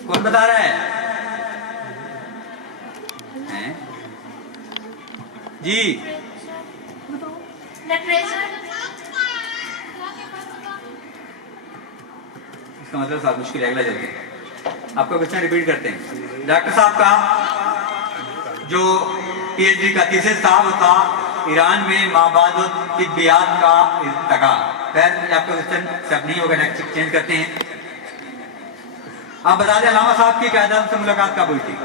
कौन बता रहा है? हैं? जी इसका मतलब साहब मुश्किल है, अगला चलते हैं। आपका क्वेश्चन रिपीट करते हैं। डॉक्टर साहब का जो पीएचडी का थीसिस था वो था ईरान में माबादुत तिब्बियात का इर्तिका। खैर आपका क्वेश्चन सब नहीं होगा, नेक्स्ट चेंज करते हैं। आप बता दें अलामा साहब की कायदात से मुलाकात कब हुई थी?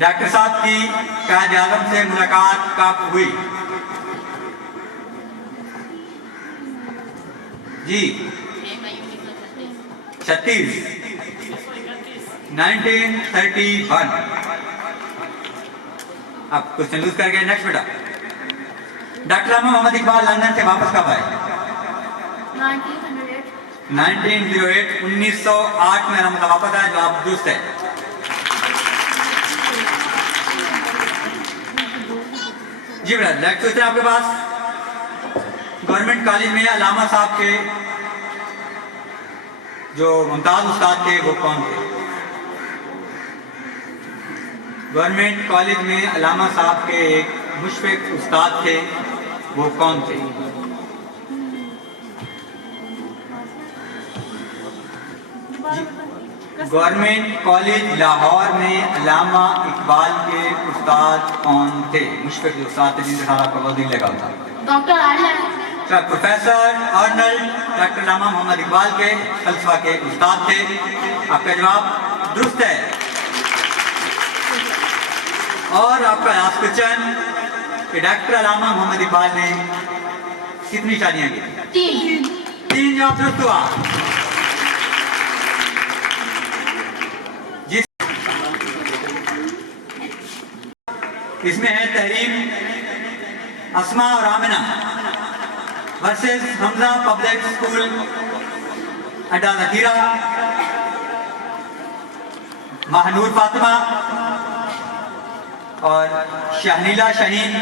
डॉक्टर साहब की कायद आजम से मुलाकात कब हुई? जी 36 1931। आप क्वेश्चन लूज कर गए। नेक्स्ट बेटा, डॉक्टर मोहम्मद इकबाल लंदन से वापस कब आए? 1908 1908 में मतलब वापस आया, जो आप दुरुस्त है। जी बेटा, नेक्स्ट क्वेश्चन आपके पास, गवर्नमेंट कॉलेज में अलामा साहब के जो मुमताज उस्ताद थे वो कौन थे? गवर्नमेंट कॉलेज में अलामा साहब के एक मुशफिक उस्ताद थे, वो कौन थे? गवर्नमेंट कॉलेज लाहौर में अलामा इकबाल के उस्ताद कौन थे? मुशफिक उस्ताद थे जिनके साथ आपका बहुत दिल लगा था। Doctor Arnold. Professor Arnold doctor Allama Mohammad Iqbal के फलसफा के उस्ताद थे। आपका जवाब दुरुस्त है। और आपका लास्ट क्वेश्चन कि डॉक्टर अलामा मोहम्मद इकबाल ने कितनी शादियां की? 3 जवाब दुरुस्त हुआ। इसमें है तहरीम अस्मा और Amina versus Hamza public school अड्डा जखीरा, महानूर फातिमा और शाहनीला शाहीन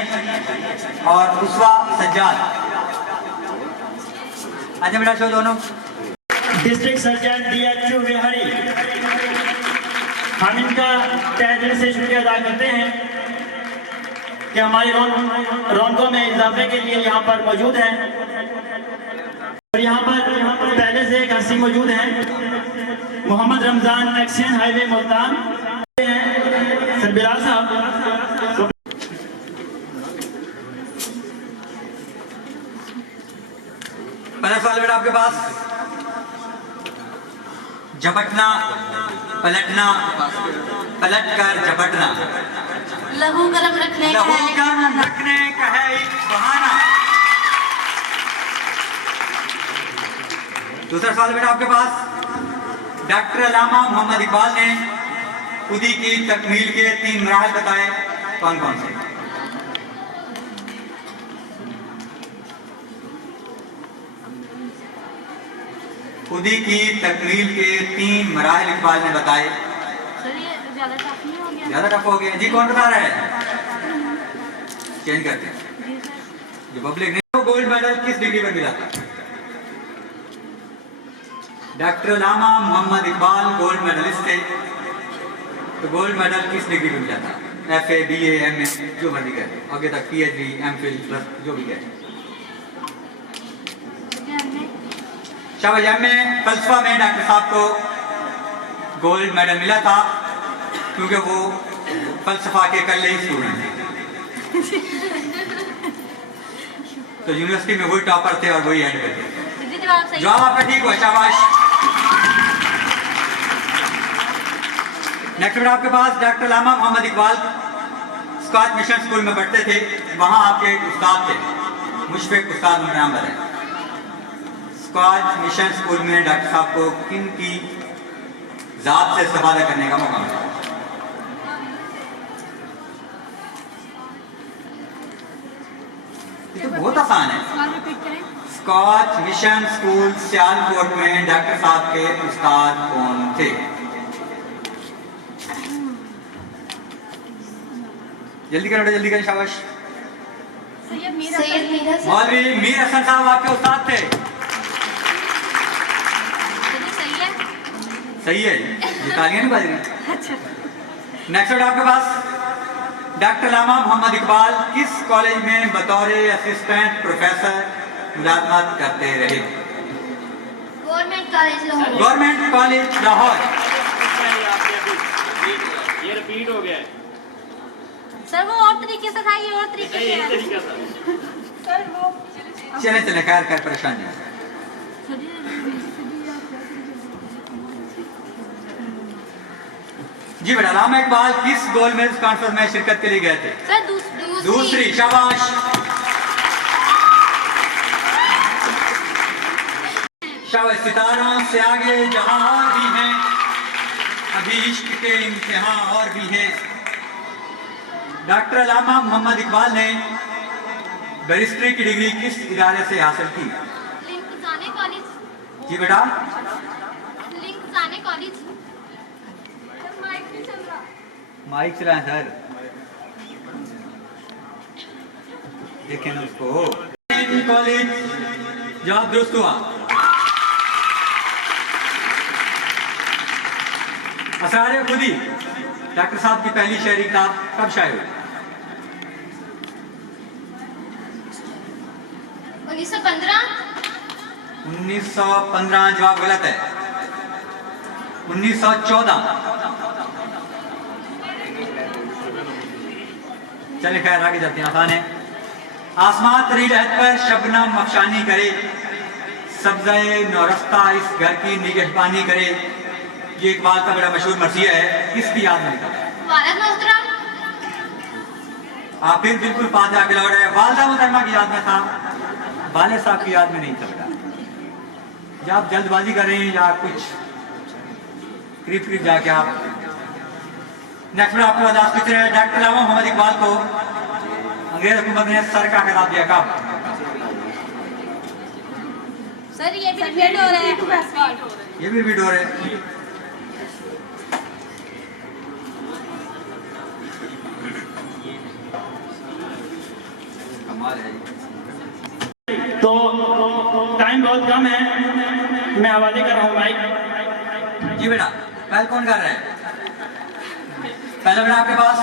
और उसवा सज्जाद। आज मेरा शो दोनों डिस्ट्रिक्ट सर्जन DHU बिहारी, हम इनका तहे दिल से शुक्रिया अदा करते हैं कि हमारी रौनकों में इजाफे के लिए यहाँ पर मौजूद हैं। और यहाँ पर पहले से एक हस्ती मौजूद है, Mohammad Ramzan, exchange highway Multan, sir Bilal साहब। पहला सवाल बेटा आपके पास, झपटना, पलटना, पलटकर झपटना, लहू गरम रखने का लहू गर्म रखने का है एक बहाना। दूसरा सवाल बेटा आपके पास, डॉक्टर अलामा मोहम्मद इकबाल ने खुदी की तकमील के 3 मराहल बताए, कौन कौन से? खुदी की तकमील के 3 मराहल इकबाल ने बताए। ज्यादा टफ हो गया जी, कौन बता रहा है? चेंज करते हैं। जो पब्लिक ने गोल्ड मेडल किस डिग्री पर मिला था? Doctor Allama Mohammad Iqbal gold medallist थे, तो गोल्ड मेडल किस डिग्री पर मिला था? FA BA MA जो मर्जी कहे, आगे तक PhD MPhil प्लस जो भी कहे। शाबाश। MA फलसफा में डॉक्टर साहब को गोल्ड मेडल मिला था क्योंकि वो फलसफा के कल्ले ही स्टूडेंट थे, तो यूनिवर्सिटी में वही टॉपर थे और वही एंड पे थे। जवाब आपका ठीक हुआ, शाबाश। नेक्स्ट बेटा आपके पास, doctor Allama Mohammad Iqbal Scotch mission school में पढ़ते थे, वहां आपके उस्ताद थे, मुशफिक उस्ताद नाम है। स्कॉच मिशन स्कूल में डॉक्टर साहब को किन की जात से इस्तेमाल करने का मौका मिला? ये तो बहुत आसान है। स्कॉच मिशन स्कूल सियालकोट में डॉक्टर साहब के उस्ताद कौन थे? जल्दी करें बेटा, जल्दी करें, शाबाश। सैयद मीरा मौलवी मीर हसन साहब आपके उस्ताद थे। सही है, ये तालियां नहीं बज रही। नेक्स्ट वर्ड आपके पास, डॉक्टर लामा मोहम्मद इकबाल किस कॉलेज में बतौर असिस्टेंट प्रोफेसर मुलाजमत करते रहे? Government college Lahore. Government college Lahore. ये रिपीट हो गया है। सर वो और तरीके से था, ये और तरीके से है। तरीका था। सर वो चले चले, खैर खैर, परेशानी है। जी बेटा, लामा इकबाल किस गोल्ड मेडल कॉन्फ्रेंस में शिरकत के लिए गए थे? सर दूसरी, शाबाश। शाबाश। सितारों से आगे जहां और भी हैं, अभी इश्क के इम्तिहान और भी हैं। डॉक्टर लामा मोहम्मद इकबाल ने बैरिस्ट्री की डिग्री किस इदारे से हासिल की? Link college. जी बेटा, लिंक कॉलेज। माइक चलाएं सर, देखें ना उसको। कॉलेज, जवाब दुरुस्त हुआ। असरार खुदी डॉक्टर साहब की पहली शायरी किताब कब शाये हुई? 1915। 1915 जवाब गलत है। 1914। चले खैर, आगे जाते हैं, आसान है। आसमान तरी लहद पर शबनम मफशानी करे, सब्ज़े नौरस्ता इस घर की निगहबानी करे। ये इकबाल का बड़ा मशहूर मरसिया है, किसकी याद में लिखा? वालिद मोहतरम। आप फिर बिल्कुल पास जाके लौट रहे हैं। वालदा मोहतरमा की याद में था, वाले साहब की याद में नहीं था बेटा। या आप जल्दबाजी कर रहे हैं या कुछ करीब करीब जाके आप। नेक्स्ट में आपके पास पूछ रहे हैं, डॉक्टर लामा मोहम्मद इकबाल को अंग्रेज हुकूमत ने सर का खिताब दिया कब? सर ये भी रिपीट हो रहा है। ये भी रिपीट हो रहे हैं। कमाल है। तो टाइम बहुत कम है, मैं हवाले कर रहा हूँ भाई। जी बेटा, पहले कौन कर रहा है? पहला बेटा आपके पास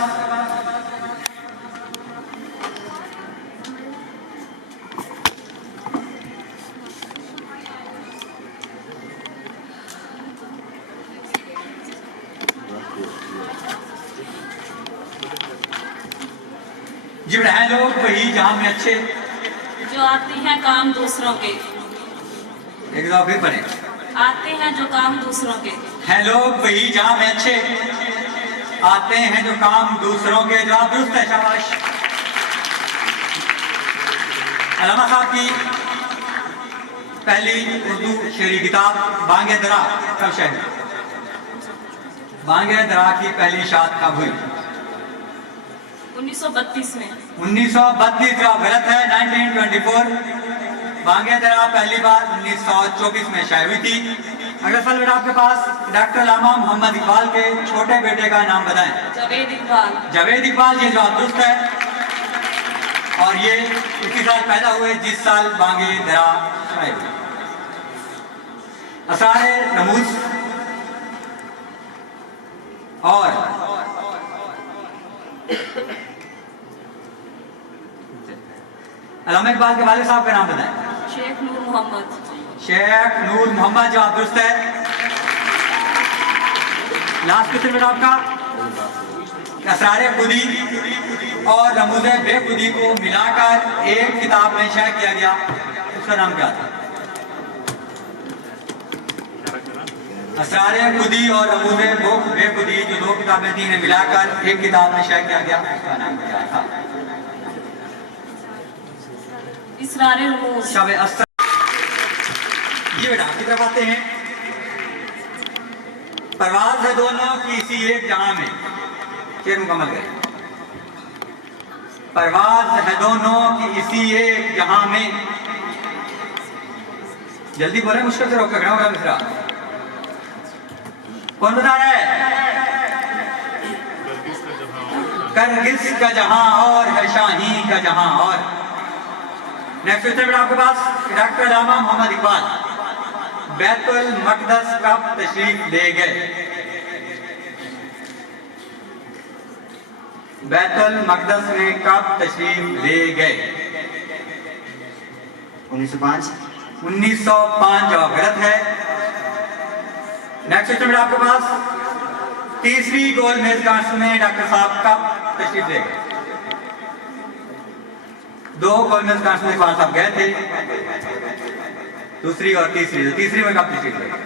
जी बेटा, है लोग वही जहां में अच्छे जो आते हैं काम दूसरों के, एक दफा फिर पढ़े। आते हैं जो काम दूसरों के, हैं लोग वही जहां में अच्छे, आते हैं जो काम दूसरों के। जवाब दुरुस्त है, शाबाश। अल्लामा साहब की पहली उर्दू शेरी किताब बांगे दरा कब शाये हुई? बांगे दरा की पहली शाद कब हुई? 1932 में। 1932 जवाब गलत है। 1924 बांगे दरा पहली बार 1924 में शाये हुई थी। अगला सवाल बेटा आपके पास, डॉक्टर लामा मोहम्मद इकबाल के छोटे बेटे का नाम बताएं। जावेद इकबाल। जावेद इकबाल, ये जवाब दुरुस्त है। और ये उसी साल पैदा हुए जिस साल बांगे दरा शाये हुई। असारे रमूज और अल्लामा इकबाल के वालिद साहब का नाम बताएं। शेख नूर मोहम्मद। शेख नूर मोहम्मद, जवाब दुरुस्त है। लास्ट क्वेश्चन बेटा आपका, असरारे खुदी और रमूज़े बेखुदी को मिलाकर एक किताब में शाये किया गया, उसका नाम क्या था? असरारे खुदी और रमूज़े बेखुदी जो दो किताबें थी, इन्हें मिलाकर एक किताब में शाये किया गया, उसका नाम क्या था? इसरारे रमूज। शब अस्तर। ये बेटा आपकी तरफ आते हैं। परवाज है दोनों की इसी एक जहां में, शेर मुकम्मल करें। परवाज है दोनों की इसी एक जहां में, जल्दी बोले, मुश्किल से रोक के खड़ा होगा मिश्रा। कौन बता रहा है? करगिस का जहां और है शाही का जहां और। नेक्स्ट क्वेश्चन बेटा आपके पास, डॉक्टर अल्लामा मोहम्मद इकबाल बैतुल मक़दस कब तशरीफ ले गए? बैतुल मक़दस में कब तशरीफ ले गए? 1905 1905 जवाब गलत है। नेक्स्ट क्वेश्चन बेटा आपके पास, तीसरी गोल मेज कांस्ट में डॉक्टर साहब कब तशरीफ ले गए? 2 गोल मेज कांस्ट में इकबाल साहब गए थे, दूसरी और तीसरी, तो तीसरी में कब तशरीफ ले गए?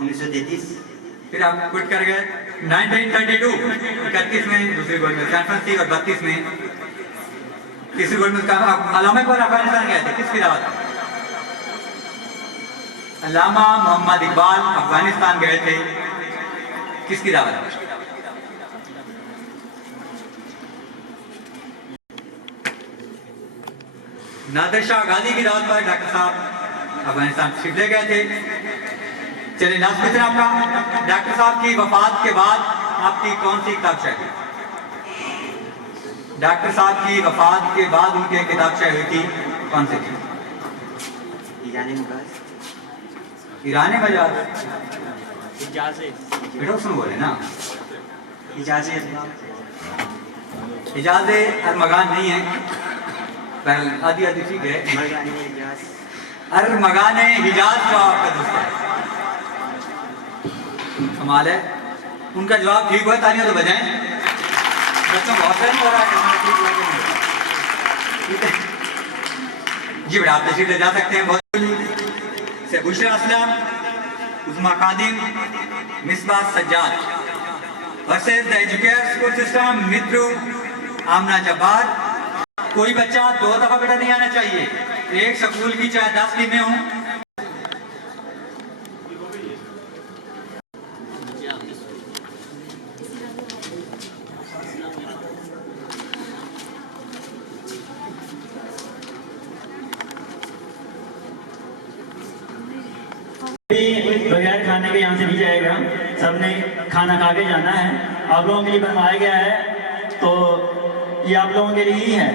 1933 फिर आप क्विट कर गए। 1932 31 में दूसरी गोल मेज कॉन्फ्रेंस थी और 32 में तीसरी गोल मेज कॉन्फ्रेंस। अल्लामा इकबाल अफगानिस्तान गए थे, किसकी दावत में? अल्लामा मोहम्मद इकबाल अफगानिस्तान गए थे, किसकी दावत में? नादिर शाह गाजी की दावत पर डॉक्टर साहब अफगानिस्तान तशरीफ ले गए थे। चलिए लास्ट क्वेश्चन आपका, डॉक्टर साहब की वफात के बाद आपकी कौन सी किताब चाहिए? डॉक्टर साहब की वफात के बाद उनकी किताब चाहिए थी, कौन सी थी? ईरान मजाज बेटा उसमें बोले ना, इजाज़े अरमगान नहीं है, आधी आधी ठीक है। अरमगान हिजाज जो आपका दोस्त है, कमाल है। उनका जवाब ठीक हुआ, तालियां तो बजाएं। बच्चों बहुत सारे हो रहा है ठीक है जी बेटा, आप तशरीफ ले जा सकते हैं। बहुत से Bushra Aslam, Usma Qadim, Misbah Sajjad versus the education school system मित्रू आमना जब्बार। कोई बच्चा 2 दफा बेटा नहीं आना चाहिए, एक स्कूल की चाहे 10 टीमें हों। बगैर खाने के यहाँ से नहीं जाएगा, सबने खाना खा के जाना है। आप लोगों के लिए बनवाया गया है, तो ये आप लोगों के लिए ही है,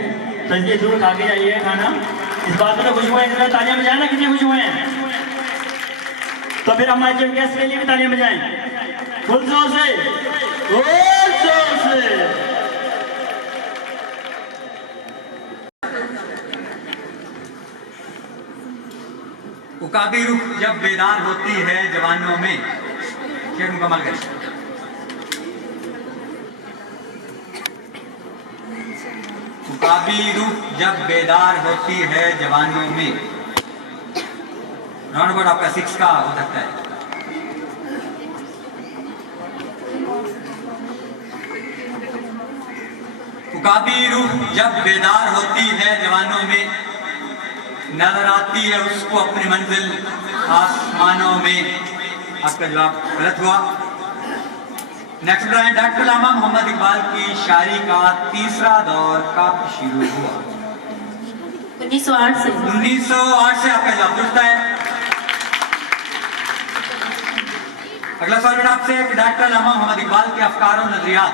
तो इसलिए जरूर खा के जाइए खाना। इस बात में तो खुश हुए हैं, तालियां बजाएं ना, कितने खुश हुए हैं? तो फिर हमारे चीफ गेस्ट के लिए भी तालियां बजाएं, फुल जोर से, फुल जोर से। उकाबी रूह जब बेदार होती है जवानों में, शेर मुकम्मल करें। उकाबी रूह जब बेदार होती है जवानों में, राउंड अबाउट आपका 6 का हो सकता है। उकाबी रूह जब बेदार होती है जवानों में, नजर आती है उसको अपनी मंजिल आसमानों में। आपका जवाब गलत हुआ। नेक्स्ट है, डॉक्टर अल्लामा मोहम्मद इकबाल की शायरी का तीसरा दौर कब शुरू हुआ? 1908 से। 1908 से आपका जवाब दुरुस्त है। अगला सवाल बेटा आपसे, डॉक्टर अल्लामा मोहम्मद इकबाल के अफकार और नजरियात।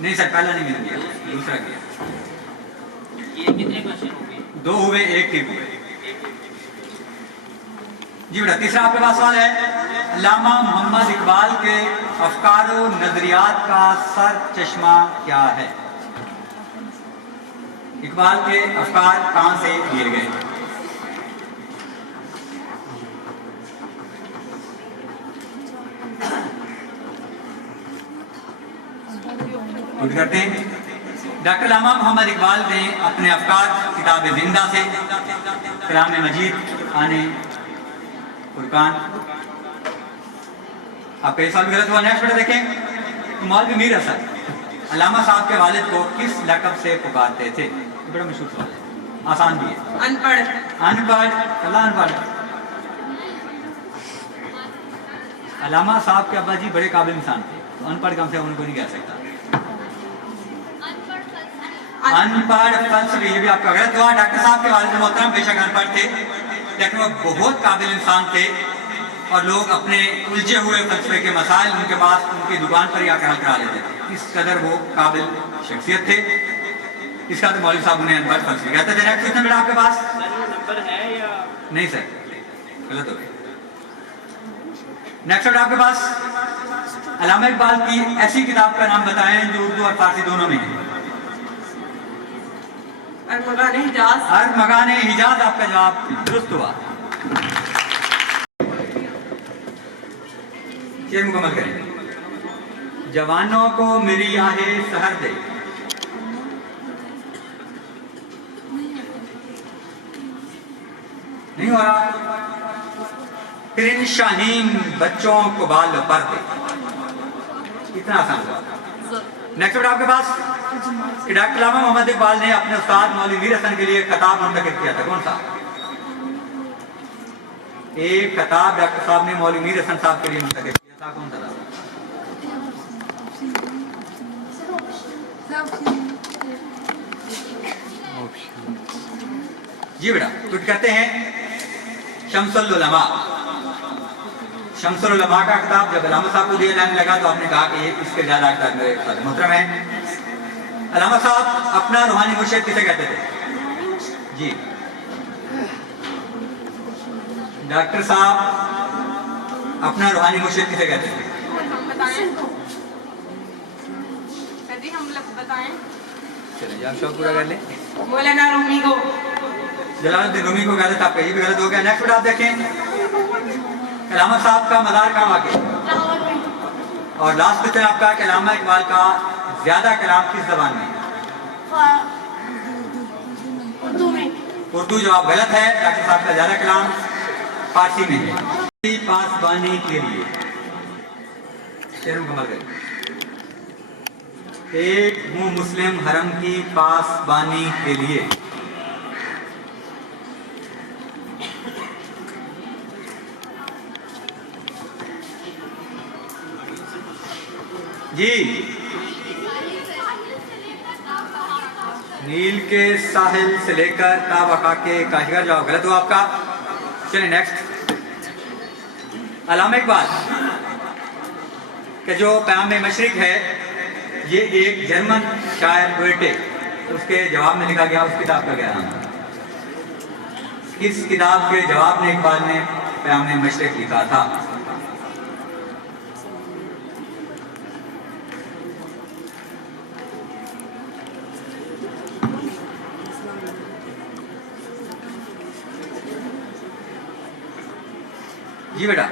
नहीं सर, पहला नहीं मिल गया, दूसरा किया। ये कितने क्वेश्चन हो गए? 2 हुए, 1 ठीक हुए जी बेटा। तीसरा आपके पास सवाल है, अल्लामा मोहम्मद इकबाल के अफकार और नजरियात का सर चश्मा क्या है? इकबाल के अफकार कहां से लिए गए? करते हैं। डॉक्टर अल्लामा मोहम्मद इकबाल ने अपने अफकार किताब जिंदा से, कलाम मजीद, आने, फुरकान। आपका सवाल गलत हुआ। नेक्स्ट बेटा देखें, मौलवी मीर हसन अल्लामा साहब के वालिद को किस लक़ब से पुकारते थे? बड़ा मशहूर सवाल है, आसान भी है। अनपढ़। अनपढ़, अल्लाह अनपढ़। अल्लामा साहब के अब्बा जी बड़े काबिल इंसान थे, तो अनपढ़ कम से उनको नहीं कह सकता। अनपढ़ फलसफी, ये भी आपका गलत हुआ। डॉक्टर साहब के वालिद मोहतरम बेशक अनपढ़ थे, लेकिन वो बहुत काबिल इंसान थे और लोग अपने उलझे हुए फलसफे के मसाइल उनके पास उनकी दुकान पर ही आकर हल करा लेते थे। इस कदर वो काबिल शख्सियत थे। इसका तो मौलवी साहब उन्हें अनपढ़ फलसफे कहते थे। नेक्स्ट क्वेश्चन बेटा आपके पास नंबर है या नहीं सर, गलत हो गया। नेक्स्ट बेटा आपके पास अल्लामा इकबाल की ऐसी किताब का नाम बताएं जो उर्दू और फारसी दोनों में है। अरमगाने हिजाज आपका जवाब दुरुस्त हुआ। शेर मुकम्मल करें। जवानों को मेरी आहे सहर दे, नहीं हो रहा। फिर इन शाहीन बच्चों को बाल पर दे, इतना आसान हुआ। नेक्स्ट बेटा आपके पास कि डॉक्टर अल्लामा मोहम्मद इकबाल ने अपने उस्ताद मौलवी मीर हसन के लिए खिताब मुंतखब किया था, कौन सा? एक खिताब डॉक्टर साहब ने मौलवी मीर हसन साहब के लिए मुंतखब किया था, कौन सा था? जी बेटा, कुछ कहते हैं शम्सुल उलमा। शम्सुल उलमा का खिताब जब अल्लामा साहब को दिया जाने लगा तो आपने कहा कि इसके ज्यादा अख्तार मेरे साथ मोहतरम है। अल्लामा साहब अपना रूहानी मुर्शिद किसे कहते थे? जी डॉक्टर साहब अपना रूहानी मुर्शिद किसे कहते थे? चलिए आप शौक पूरा कर लें। मौलाना रूमी को। जलालुद्दीन रूमी को कहते थे, आपका ये भी गलत हो गया। नेक्स्ट आप देखें अल्लामा साहब का मज़ार कहाँ वाक़ है? और लास्ट क्वेश्चन आपका कि अल्लामा इकबाल का ज्यादा कलाम किस जबान में? उर्दू में। उर्दू जवाब गलत है। डॉक्टर साहब का ज्यादा कलाम फारसी में है। पासबानी के लिए शेर मुकम्मल करें। एक हूँ मुस्लिम हरम की पासबानी के लिए। जी नील के साहिल से लेकर ताबका के काशिगर, जवाब गलत हुआ आपका। चलिए नेक्स्ट अल्लामा इकबाल के जो पैगाम मशरिक है ये एक जर्मन शायर गोएटे, उसके जवाब में लिखा गया। उस किताब का क्या नाम? किस किताब के जवाब में इकबाल ने पैगाम मशरिक लिखा था? जी बेटा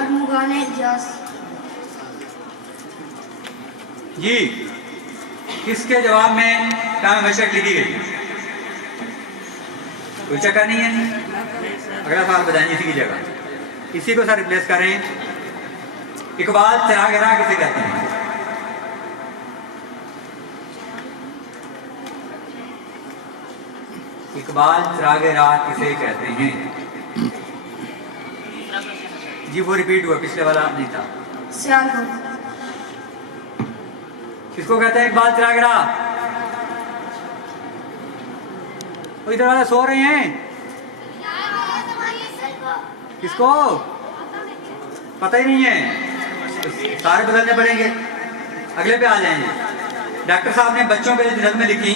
अरमगाने हिजाज। जी किसके जवाब में पैगाम मशरिक लिखी गई? कोई चक्कर नहीं है। अगला सवाल बताएंगे इसी की जगह। इसी को सर रिप्लेस करें। इकबाल चिराग राह किसे कहते हैं? इकबाल चिराग राह किसे कहते हैं? जी वो रिपीट हुआ, पिछले वाला नहीं था। सियालकोट। किसको कहते हैं इकबाल चिराग राह? वो इधर वाले सो रहे हैं। किसको पता ही नहीं है? तो सारे बदलने पड़ेंगे। अगले पे आ जाएंगे। डॉक्टर साहब ने बच्चों के लिए नज़्में लिखी,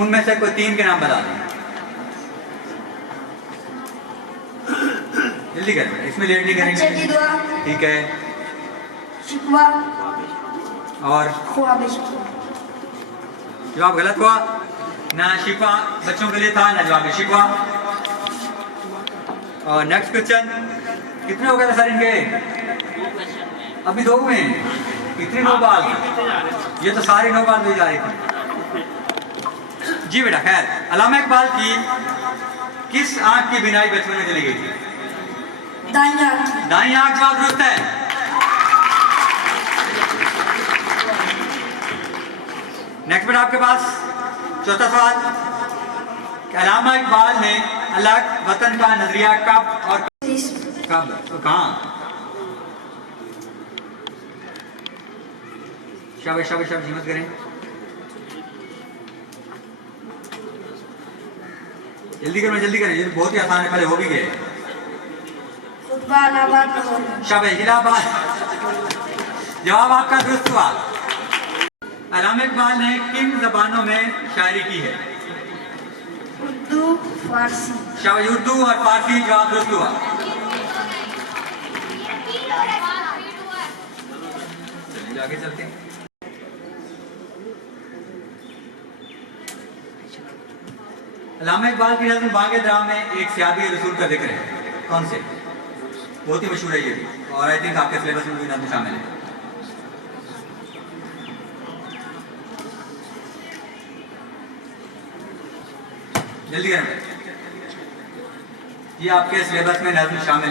उनमें से कोई 3 के नाम बता दें। जल्दी करें, इसमें लेट नहीं बच्चे की करेंगे। दुआ, ठीक है। शिकवा और ख्वाब शिकवा। जवाब गलत हुआ। ना शिकवा बच्चों के लिए था, ना जवाब शिकवा। और नेक्स्ट क्वेश्चन कितने हो गए थे सर इनके? अभी 2 हुए हैं। कितने 9 बाल? ये तो सारे 9 बाल दे जा रहे थे। जी बेटा खैर, अल्लामा इकबाल की किस आंख की बिनाई बचपन में चली गई थी? दाईं आंख। दाईं आंख जवाब दुरुस्त है। नेक्स्ट बेटा आपके पास चौथा सवाल कि अल्लामा इकबाल ने अलग वतन का नजरिया कब और कब तो कहाँ? शाबाश शाबाश शाबाश, हिम्मत करें। जल्दी करें, ये तो बहुत ही आसान है, पहले हो भी गए। खुतबा इलाहाबाद लाहौर में। शाबाश, इलाहाबाद। जवाब आपका दुरुस्त हुआ। अल्लामा इकबाल ने किन जबानों में शायरी की है? उर्दू, फारसी। शाबाश, उर्दू और फारसी, जवाब दुरुस्त हुआ। चलिए आगे चलते हैं। अल्लामा इकबाल की नज़्म बाग़ दरा में एक सियाबी रसूल का जिक्र है, कौन से? बहुत ही मशहूर है ये भी, और आई थिंक आपके सिलेबस में भी नज़्म शामिल है। जल्दी करें, ये आपके सिलेबस में नज़्म शामिल है।